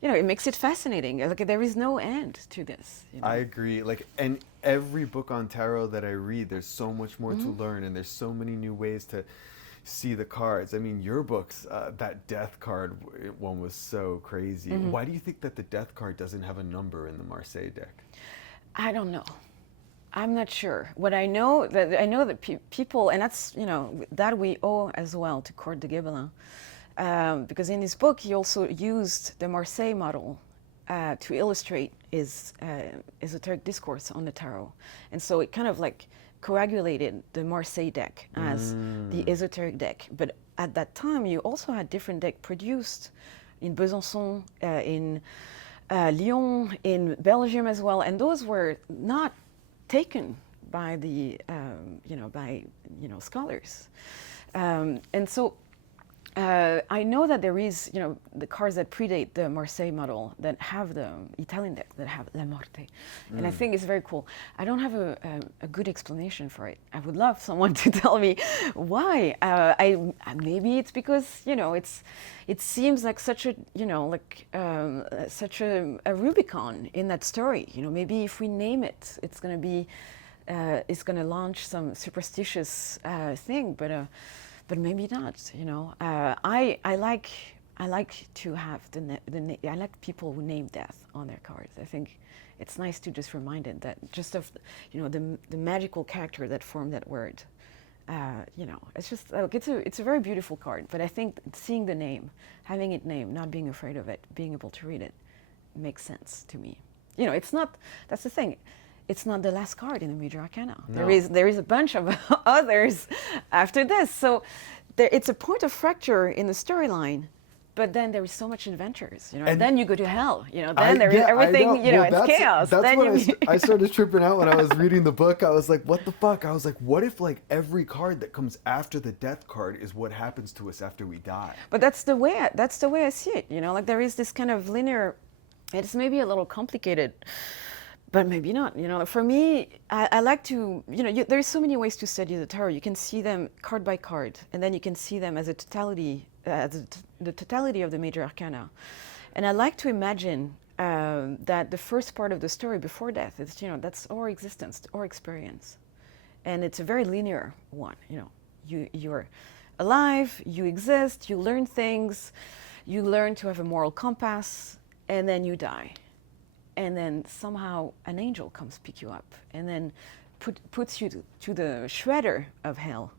you know, it makes it fascinating. Like there is no end to this. You know? I agree. Like, and every book on tarot that I read, there's so much more to learn, and there's so many new ways to see the cards. I mean, your books, that death card one was so crazy. Why do you think that the death card doesn't have a number in the Marseille deck? I don't know. I'm not sure. What I know that people, and that's, you know, that we owe as well to Cour de Gébelin, because in this book he also used the Marseille model to illustrate his esoteric discourse on the tarot, and so it kind of like coagulated the Marseille deck as the esoteric deck. But at that time, you also had different decks produced in Besançon, in Lyon, in Belgium as well, and those were not taken by the scholars, and so. I know that there is, you know, the cards that predate the Marseille model that have the Italian deck that have La Morte, and I think it's very cool. I don't have a good explanation for it. I would love someone to tell me why. Maybe it's because, you know, it seems like such a, you know, like such a Rubicon in that story. You know, maybe if we name it, it's going to be, it's going to launch some superstitious thing, but maybe not, you know. I like to have I like people who name death on their cards. I think it's nice to just remind it that just of, you know, the magical character that formed that word. You know, it's just like it's a very beautiful card. But I think seeing the name, having it named, not being afraid of it, being able to read it, makes sense to me. You know, it's not. That's the thing. It's not the last card in the major arcana. No. There is a bunch of others after this. So it's a point of fracture in the storyline, but then there is so much adventures, you know. And then you go to hell, you know. Then there is everything, you know, it's chaos. That's then when I started tripping out when I was reading the book. I was like, what the fuck? I was like, what if like every card that comes after the death card is what happens to us after we die? But that's the way I see it, you know. Like there is this kind of linear. It's maybe a little complicated. But maybe not, you know. For me, I like to, you know, there's so many ways to study the tarot. You can see them card by card, and then you can see them as a totality, the totality of the major arcana. And I like to imagine that the first part of the story before death is, you know, that's our existence, our experience, and it's a very linear one. You know, you're alive, you exist, you learn things, you learn to have a moral compass, and then you die. And then somehow an angel comes pick you up, and then puts you to the shredder of hell.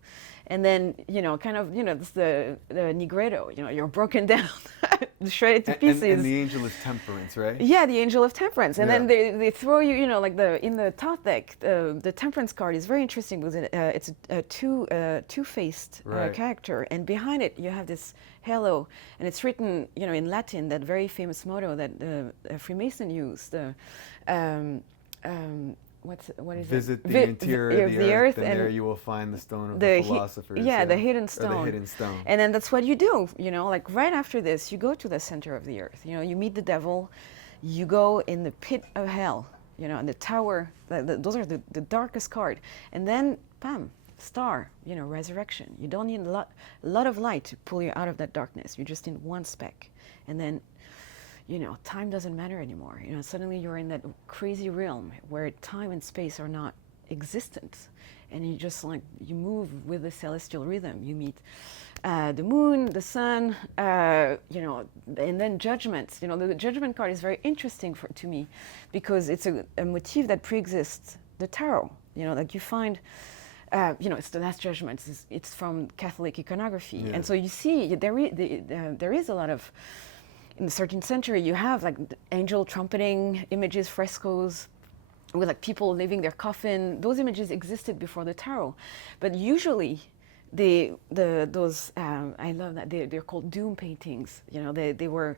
And then, it's the Nigredo, you're broken down, shredded to pieces. And the angel is temperance, right? Yeah, the angel of temperance. And then they throw you, in the Thoth deck, the temperance card is very interesting because it's a two-faced character. And behind it, you have this halo. And it's written, in Latin, that very famous motto that Freemason used. What is Visit it? the interior of the earth, and there you will find the stone of the philosophers. The hidden stone. Or the hidden stone. And then that's what you do, right after this, you go to the center of the earth. You meet the devil, you go in the pit of hell, and the tower, those are the darkest card. And then, bam, star, resurrection. You don't need a lot of light to pull you out of that darkness. You just need one speck. And then, time doesn't matter anymore. Suddenly you're in that crazy realm where time and space are not existent. And you just you move with the celestial rhythm. You meet the moon, the sun, and then judgments. The judgment card is very interesting to me because it's a motif that pre-exists the tarot. You find, it's the last judgment. It's from Catholic iconography. Yeah. And so you see there is a lot of, in the 13th century, you have angel trumpeting images, frescoes, with people leaving their coffin. Those images existed before the tarot, but usually, those I love that they're called doom paintings. They're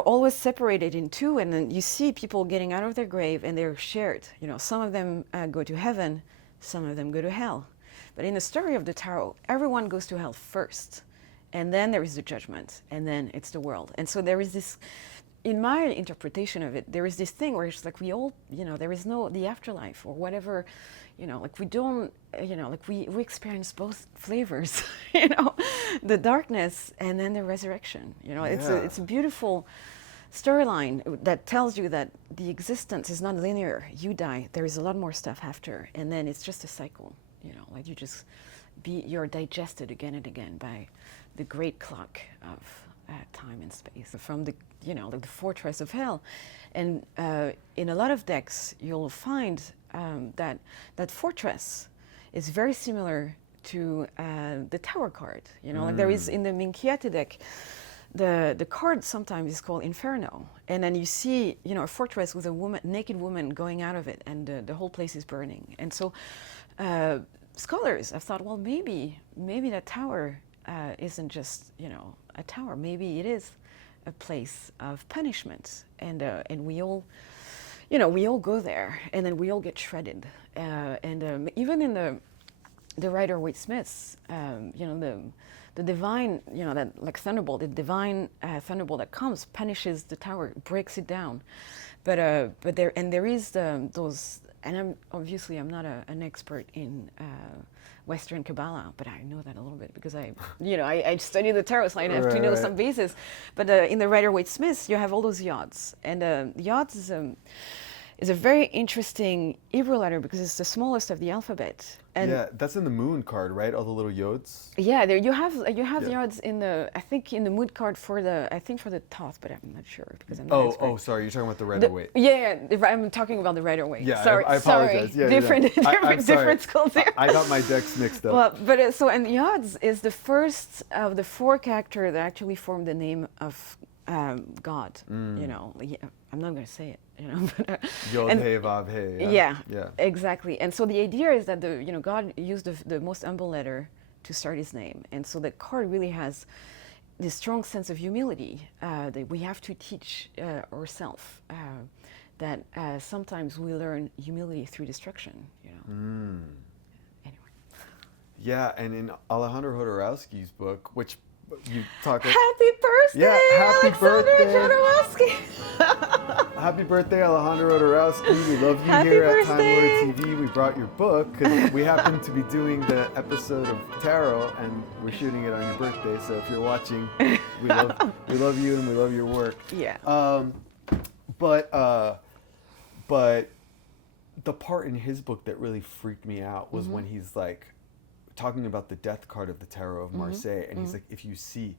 always separated in two, and then you see people getting out of their grave, and they're shared. Some of them go to heaven, some of them go to hell. But in the story of the tarot, everyone goes to hell first. And then there is the judgment, and then it's the world. And so there is this, in my interpretation of it, there is this thing where it's we all, there is no, the afterlife or whatever, we don't, we experience both flavors, the darkness and then the resurrection. It's a beautiful storyline that tells you that the existence is not linear. You die, there is a lot more stuff after, and then it's just a cycle, you're digested again and again by the great clock of time and space from the the fortress of hell. And in a lot of decks you'll find that fortress is very similar to the tower card. There is in the Minchiate deck, the card sometimes is called Inferno, and then you see a fortress with a naked woman going out of it, and the whole place is burning. And so scholars have thought, well, maybe that tower isn't just a tower. Maybe it is a place of punishment, and we all go there, and then we all get shredded. Even in the Rider-Waite-Smiths, the divine, that thunderbolt, the divine thunderbolt that comes punishes the tower, breaks it down. But there is those. And I'm not an expert in Western Kabbalah, but I know that a little bit because I study the tarot, so I have to know some basis. But in the Rider-Waite-Smiths, you have all those yods, and yods is a very interesting Hebrew letter because it's the smallest of the alphabet. And that's in the moon card, right? All the little yods. Yeah, there you have yods in the mood card for the Thoth, but I'm not sure because I'm not an expert. Oh, sorry, you're talking about the Rider-Waite. I'm talking about the Rider-Waite. Yeah, sorry, I apologize. Sorry. Different schools here. I got my decks mixed up. Well, but and yods is the first of the four characters that actually form the name of God. I'm not going to say it. Yod Hey Vav Hey. Yeah, exactly. And so the idea is that God used the most humble letter to start His name, and so the card really has this strong sense of humility that we have to teach ourselves. That sometimes we learn humility through destruction. Anyway. Yeah, and in Alejandro Jodorowsky's book, which you talk. Happy birthday, happy birthday, Jodorowsky! Happy birthday, Alejandro Jodorowsky. We love you here at Time Lord TV. We brought your book because we happen to be doing the episode of Tarot, and we're shooting it on your birthday. So if you're watching, we love you and we love your work. Yeah. But the part in his book that really freaked me out was when he's talking about the death card of the Tarot of Marseille, and he's like, if you see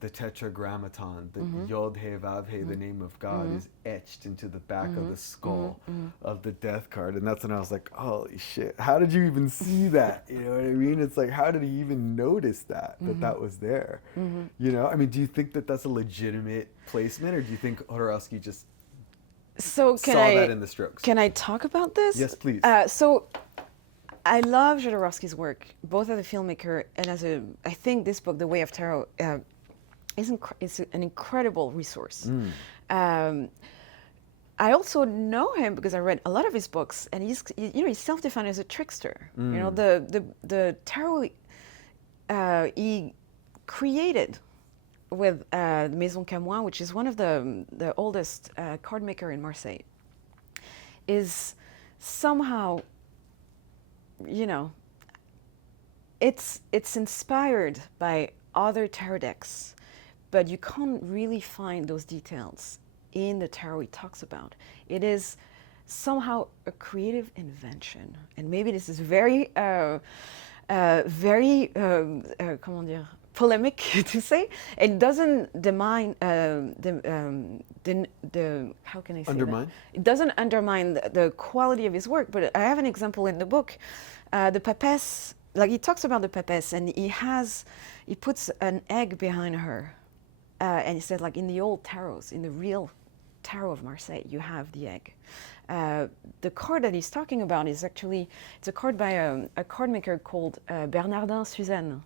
the tetragrammaton, the Yod He Vav He, the name of God, is etched into the back of the skull of the death card. And that's when I was like, holy shit, how did you even see that? You know what I mean? It's like, how did he even notice that that was there? You know, I mean, do you think that that's a legitimate placement, or do you think Jodorowsky just saw that in the strokes? Can I talk about this? Yes, please. So I love Jodorowsky's work, both as a filmmaker and I think this book, The Way of Tarot, is an incredible resource. I also know him because I read a lot of his books, and he's self-defined as a trickster. You know, the tarot he created with Maison Camoin, which is one of the oldest card maker in Marseille, is somehow, you know, it's inspired by other tarot decks, but you can't really find those details in the tarot he talks about. It is somehow a creative invention, and maybe this is very comment dire, polemic to say. It doesn't undermine how can I say Undermine? that? It doesn't undermine the quality of his work, but I have an example in the book. The papesse, like he talks about the papesse, and he puts an egg behind her, and he said, like in the old tarots, in the real tarot of Marseille, you have the egg. The card that he's talking about is actually, it's a card by a card maker called Bernardin Suzanne.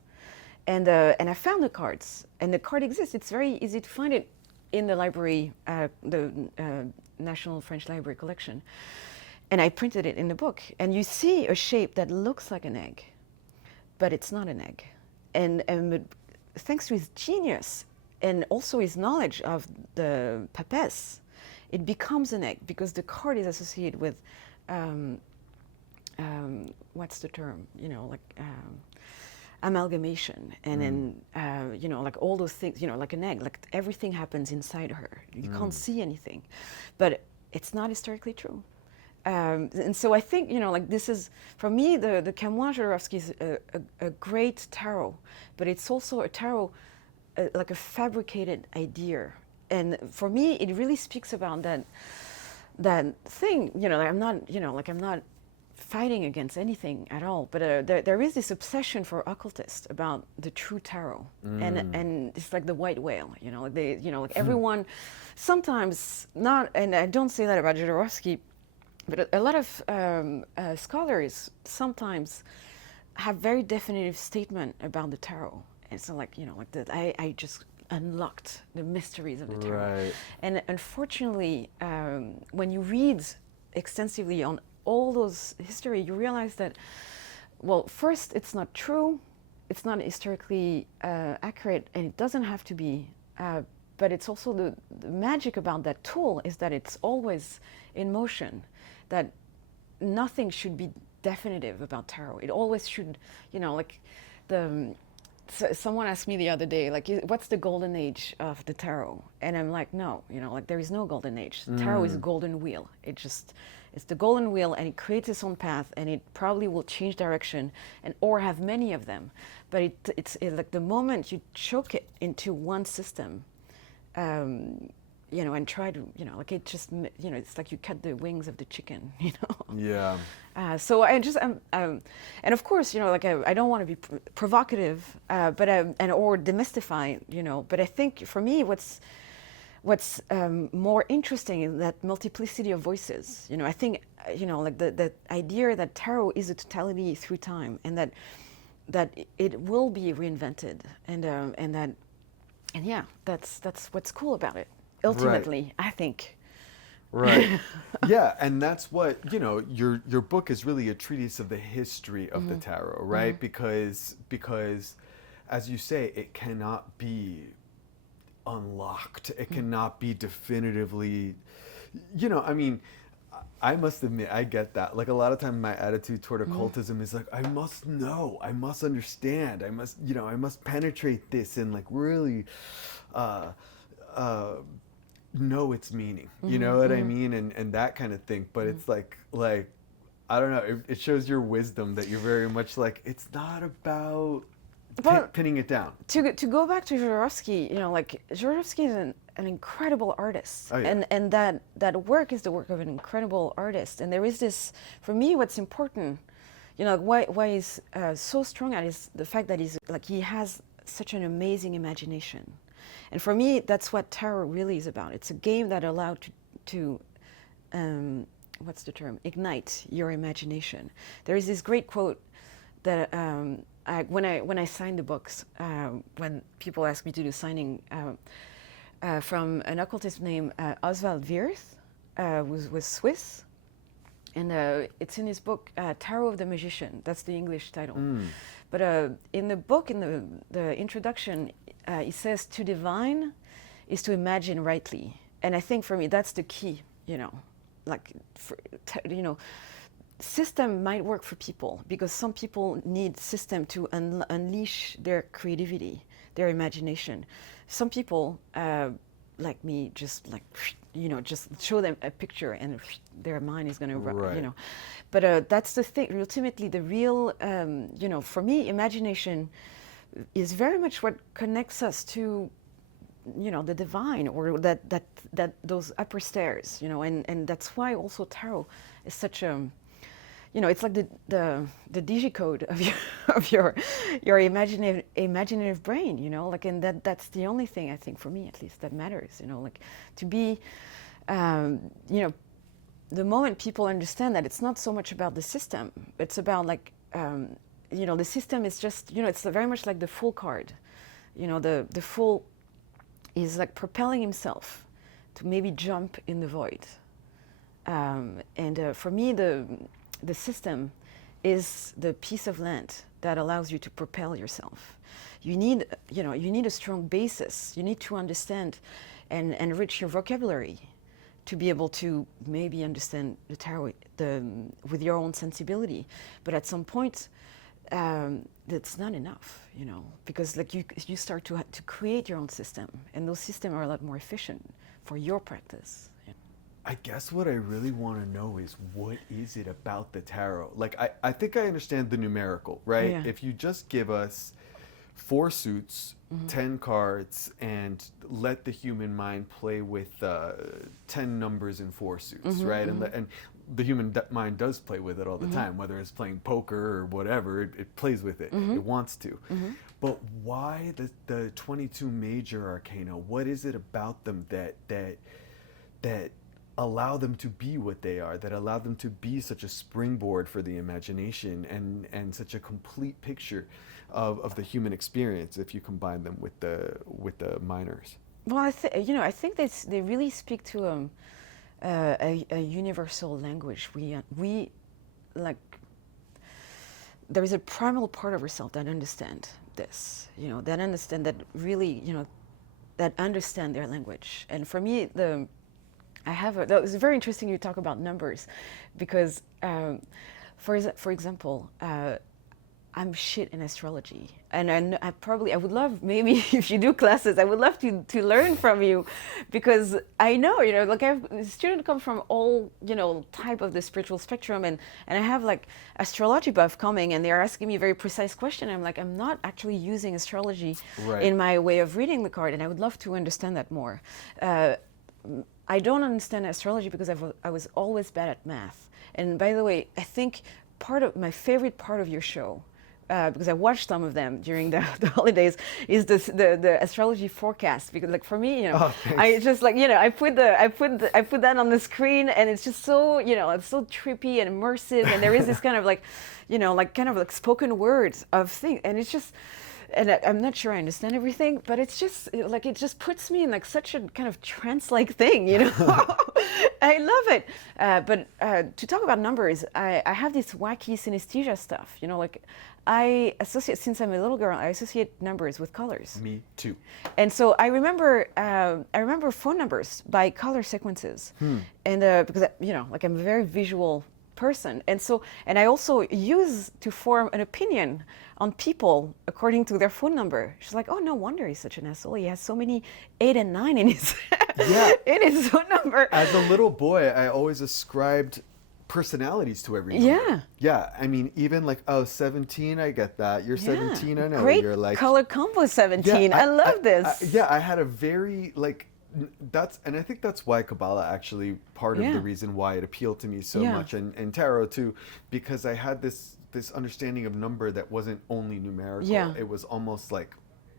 And I found the cards, and the card exists. It's very easy to find it in the library, the National French Library collection. And I printed it in the book. And you see a shape that looks like an egg, but it's not an egg. And thanks to his genius and also his knowledge of the papesse, it becomes an egg because the card is associated with, what's the term? You know, like amalgamation, and then you know, like all those things. You know, like an egg. Like everything happens inside her. You can't see anything, but it's not historically true. And so I think, you know, like this is, for me, the Camoin Jodorowsky is a great tarot, but it's also a tarot like a fabricated idea. And for me, it really speaks about that thing, you know, I'm not fighting against anything at all, but there is this obsession for occultists about the true tarot, and it's like the white whale, you know, like everyone, sometimes not, and I don't say that about Jodorowsky, but a lot of scholars sometimes have very definitive statement about the tarot. It's like, you know, like that I just unlocked the mysteries of the tarot. Right. And unfortunately, when you read extensively on all those history, you realize that, well, first, it's not true, it's not historically accurate, and it doesn't have to be, but it's also the magic about that tool is that it's always in motion, that nothing should be definitive about tarot. It always should, you know, like someone asked me the other day, like, what's the golden age of the tarot? And I'm like, no, you know, like there is no golden age. The tarot is a golden wheel. It's the golden wheel, and it creates its own path, and it probably will change direction, or have many of them. But it's like the moment you choke it into one system, you know, and try to, you know, like it just, you know, it's like you cut the wings of the chicken, you know. Yeah. So I just, and of course, you know, like I don't want to be provocative, but or demystify, you know. But I think for me, what's more interesting is that multiplicity of voices. You know, I think, you know, like the idea that tarot is a totality through time, and that it will be reinvented, and yeah, that's what's cool about it. Ultimately, right. I think. Right. Yeah, and that's what, you know, your book is really a treatise of the history of the tarot, right? Because as you say, it cannot be unlocked. It cannot be definitively, you know, I mean, I must admit, I get that. Like a lot of time my attitude toward occultism is like, I must know, I must understand, I must penetrate this and like really know its meaning, you know what I mean, and that kind of thing. But it's like I don't know, it shows your wisdom that you're very much like, it's not about pinning it down. To go back to Jodorowsky, you know, like Jodorowsky is an incredible artist, Oh, yeah. and that work is the work of an incredible artist. And there is this, for me, what's important, you know, why he's so strong at is the fact that he has such an amazing imagination. And for me, that's what tarot really is about. It's a game that allows to what's the term? Ignite your imagination. There is this great quote that when I sign the books, when people ask me to do signing, from an occultist named Oswald Wirth, who was Swiss, and it's in his book Tarot of the Magician. That's the English title. But in the book, in the introduction, he says to divine is to imagine rightly, and I think for me that's the key. You know, like system might work for people because some people need system to unleash their creativity, their imagination. Some people, like me, just just show them a picture and their mind is going to run, you know. But that's the thing. Ultimately, the real, for me, imagination is very much what connects us to, the divine, or that those upper stairs, and that's why also tarot is such a, it's like the digicode of your imaginative brain, like, and that's the only thing I think for me at least that matters, like to be, the moment people understand that it's not so much about the system, it's about like, the system is just, it's very much like the fool card, the fool is like propelling himself to maybe jump in the void, and for me the system is the piece of land that allows you to propel yourself. You need, a strong basis. You need to understand and enrich your vocabulary to be able to maybe understand the tarot with your own sensibility. But at some point, that's not enough, because like you start to create your own system, and those systems are a lot more efficient for your practice. I guess what I really want to know is, what is it about the tarot? Like, I think I understand the numerical, right? Yeah. If you just give us 4 suits, 10 cards, and let the human mind play with 10 numbers in 4 suits, right? And the human mind does play with it all the time, whether it's playing poker or whatever, it plays with it. It wants to. But why the 22 major arcana? What is it about them that allow them to be what they are, that allow them to be such a springboard for the imagination and such a complete picture of the human experience if you combine them with the minors? Well, I think they really speak to a universal language. We like, there is a primal part of ourselves that understand this, that understand that really, that understand their language. And for me, that was very interesting you talk about numbers, because for example, I'm shit in astrology, and I would love, maybe if you do classes, I would love to learn from you, because I know, like students come from all, type of the spiritual spectrum, and I have like astrology buff coming, and they're asking me very precise questions. I'm like, I'm not actually using astrology in my way of reading the card, and I would love to understand that more. I don't understand astrology because I was always bad at math. And by the way, I think my favorite part of your show, because I watched some of them during the holidays, is the astrology forecast. Because like for me, I just like, I put that on the screen, and it's just so, it's so trippy and immersive, and there is this kind of like, like spoken words of things, and it's just. And I'm not sure I understand everything, but it's just like, it just puts me in like such a kind of trance-like thing, I love it. But to talk about numbers, I have this wacky synesthesia stuff, like I associate, since I'm a little girl, I associate numbers with colors. Me too. And so I remember phone numbers by color sequences, and because like I'm a very visual person, and I also use to form an opinion on people according to their phone number. She's like, oh, no wonder he's such an asshole. He has so many 8 and 9 in his in his phone number. As a little boy, I always ascribed personalities to every number. Yeah. Yeah, I mean, even like, oh, 17, I get that. You're 17, I know. Great You're like color combo 17. I love this. yeah, I had a very like and I think that's why Kabbalah actually part of Yeah. the reason why it appealed to me so Yeah. much, and tarot too, because I had this understanding of number that wasn't only numerical. Yeah. It was almost like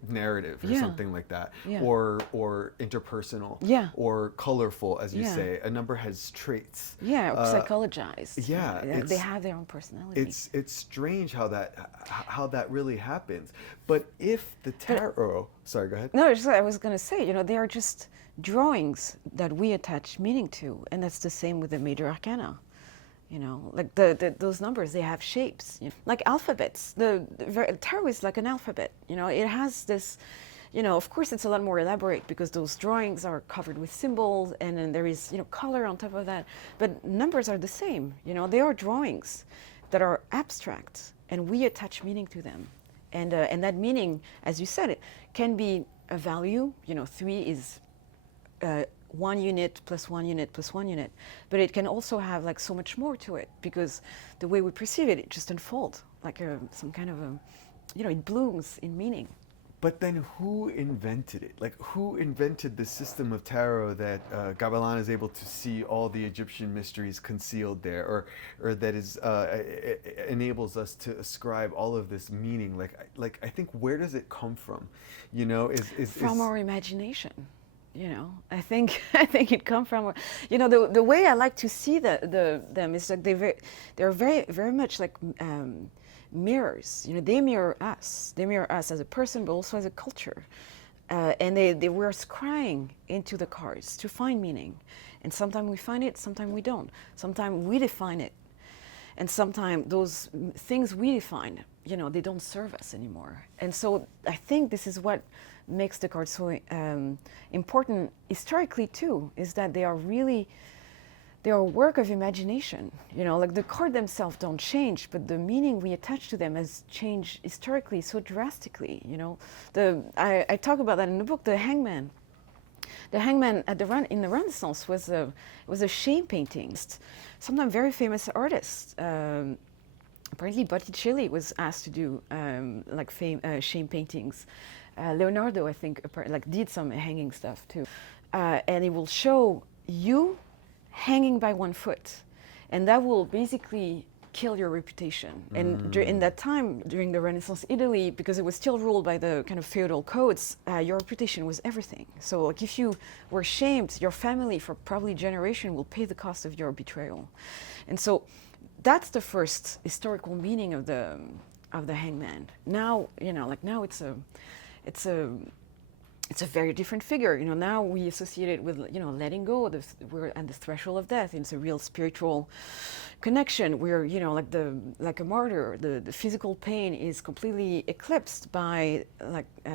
narrative or Yeah. something like that, Yeah. or interpersonal, Yeah. or colorful, as you Yeah. say. A number has traits. Yeah, or psychologized. yeah, They it's- have their own personality. It's strange how that really happens. But if the tarot, sorry, go ahead. No, I was going to say, they are just drawings that we attach meaning to, and that's the same with the major arcana. Like those numbers, they have shapes, like alphabets. The tarot is like an alphabet. It has this. Of course, it's a lot more elaborate because those drawings are covered with symbols, and then there is color on top of that. But numbers are the same. They are drawings that are abstract, and we attach meaning to them. And that meaning, as you said, it can be a value. 3 is 1 unit plus 1 unit plus 1 unit, but it can also have like so much more to it because the way we perceive it, it just unfolds like some kind of it blooms in meaning. But then who invented it? Like, who invented the system of tarot that Gavilan is able to see all the Egyptian mysteries concealed there, or that is enables us to ascribe all of this meaning? Like I think, where does it come from? From our imagination. I think it comes from the way I like to see them is like they're very very much like mirrors. They mirror us. They mirror us as a person, but also as a culture. And they were scrying into the cards to find meaning. And sometimes we find it, sometimes we don't. Sometimes we define it. And sometimes those things we define, they don't serve us anymore. And so I think this is what makes the cards so important historically too, is that they are a work of imagination. Like the card themselves don't change, but the meaning we attach to them has changed historically so drastically. I talk about that in the book. The hangman in the Renaissance was a shame painting. Sometimes very famous artists. Apparently Botticelli was asked to do shame paintings. Leonardo, I think, did some hanging stuff too. And it will show you hanging by one foot, and that will basically kill your reputation. And in that time, during the Renaissance Italy, because it was still ruled by the kind of feudal codes, your reputation was everything. So like if you were shamed, your family for probably generation will pay the cost of your betrayal. And so that's the first historical meaning of the hangman. Now, now it's a very different figure. Now we associate it with, letting go. We're at the threshold of death. It's a real spiritual connection. We're, like a martyr. The physical pain is completely eclipsed by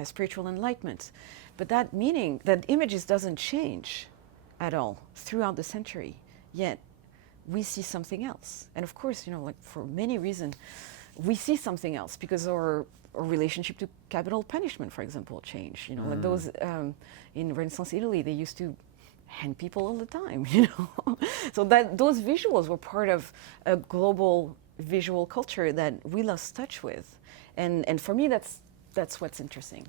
spiritual enlightenment. But that meaning, that images doesn't change at all throughout the century. Yet we see something else. And of course, for many reasons, we see something else because our relationship to capital punishment, for example, change. Like those in Renaissance Italy, they used to hang people all the time. So that those visuals were part of a global visual culture that we lost touch with, and for me, that's what's interesting.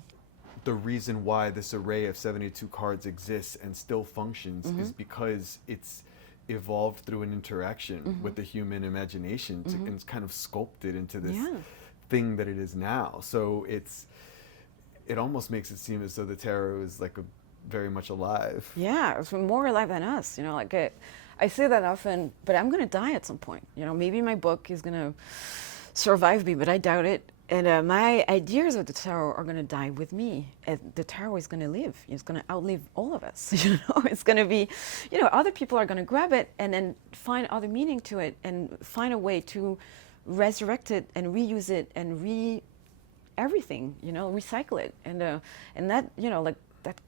The reason why this array of 72 cards exists and still functions is because it's evolved through an interaction with the human imagination and it's kind of sculpted into this thing that it is now. So it almost makes it seem as though the tarot is very much alive. Yeah, it's more alive than us. I say that often, but I'm going to die at some point. Maybe my book is going to survive me, but I doubt it. And my ideas of the tarot are going to die with me. And the tarot is going to live. It's going to outlive all of us. It's going to be, other people are going to grab it and then find other meaning to it and find a way to resurrect it and reuse it and everything, recycle it. And that,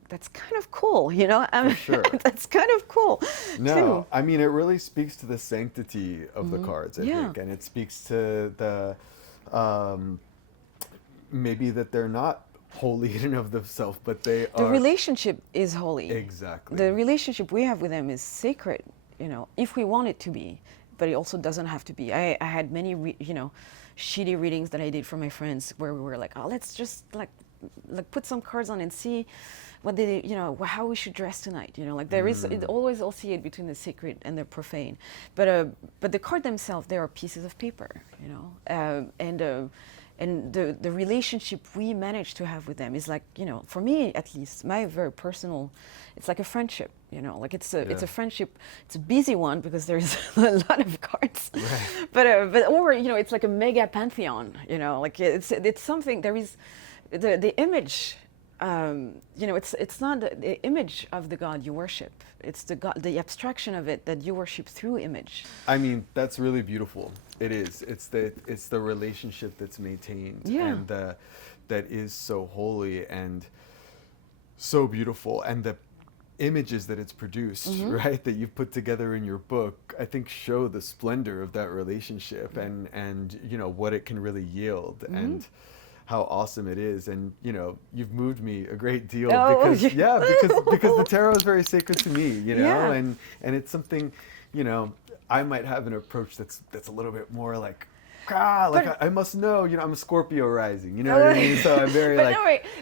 that's kind of cool, For sure. That's kind of cool. No, too. I mean, it really speaks to the sanctity of the cards, I think. And it speaks to the, maybe that they're not holy in and of themselves, but they are. The relationship is holy. Exactly. The relationship we have with them is sacred, if we want it to be. but it also doesn't have to be. I had many, shitty readings that I did for my friends where we were like, oh, let's just like put some cards on and see what they, how we should dress tonight. Like there is always oscillate between the sacred and the profane. But the card themselves, they are pieces of paper, and the relationship we manage to have with them is like, for me at least, my very personal, it's like a friendship, like it's a friendship. It's a busy one because there's a lot of cards, right. but it's like a mega pantheon, like it's something. There is the image. It's not the image of the God you worship. It's the abstraction of it that you worship through image. I mean, that's really beautiful. It is. It's the relationship that's maintained, and that is so holy and so beautiful, and the images that it's produced, right, that you've put together in your book, I think show the splendor of that relationship, and what it can really yield, and how awesome it is. And you've moved me a great deal because the tarot is very sacred to me, and it's something, I might have an approach that's a little bit more like I must know, I'm a Scorpio rising, you know what I mean? So I'm very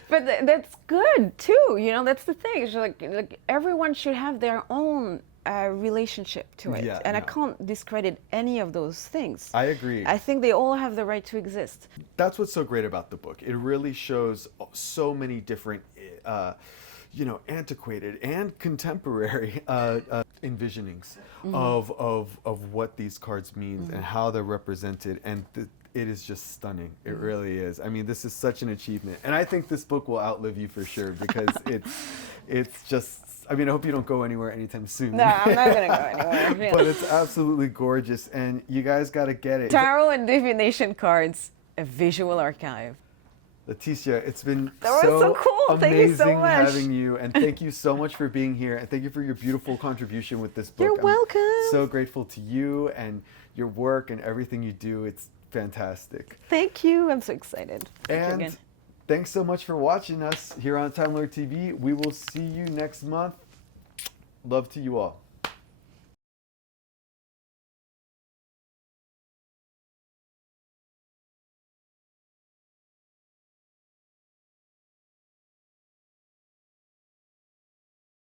but that's good too, that's the thing. It's like everyone should have their own relationship to it, I can't discredit any of those things. I agree. I think they all have the right to exist. That's what's so great about the book. It really shows so many different antiquated and contemporary envisionings of what these cards mean and how they're represented, and it is just stunning. It really is. I mean, this is such an achievement, and I think this book will outlive you for sure, because it's just, I mean, I hope you don't go anywhere anytime soon. No, I'm not going to go anywhere. But it's absolutely gorgeous, and you guys got to get it. Tarot and Divination Cards, a visual archive. Laetitia, it's been so cool. amazing thank you so much. having you, and thank you so much for being here, and thank you for your beautiful contribution with this book. You're welcome. I'm so grateful to you and your work and everything you do. It's fantastic. Thank you. I'm so excited. Thank you again. Thanks so much for watching us here on Time Lord TV. We will see you next month. Love to you all.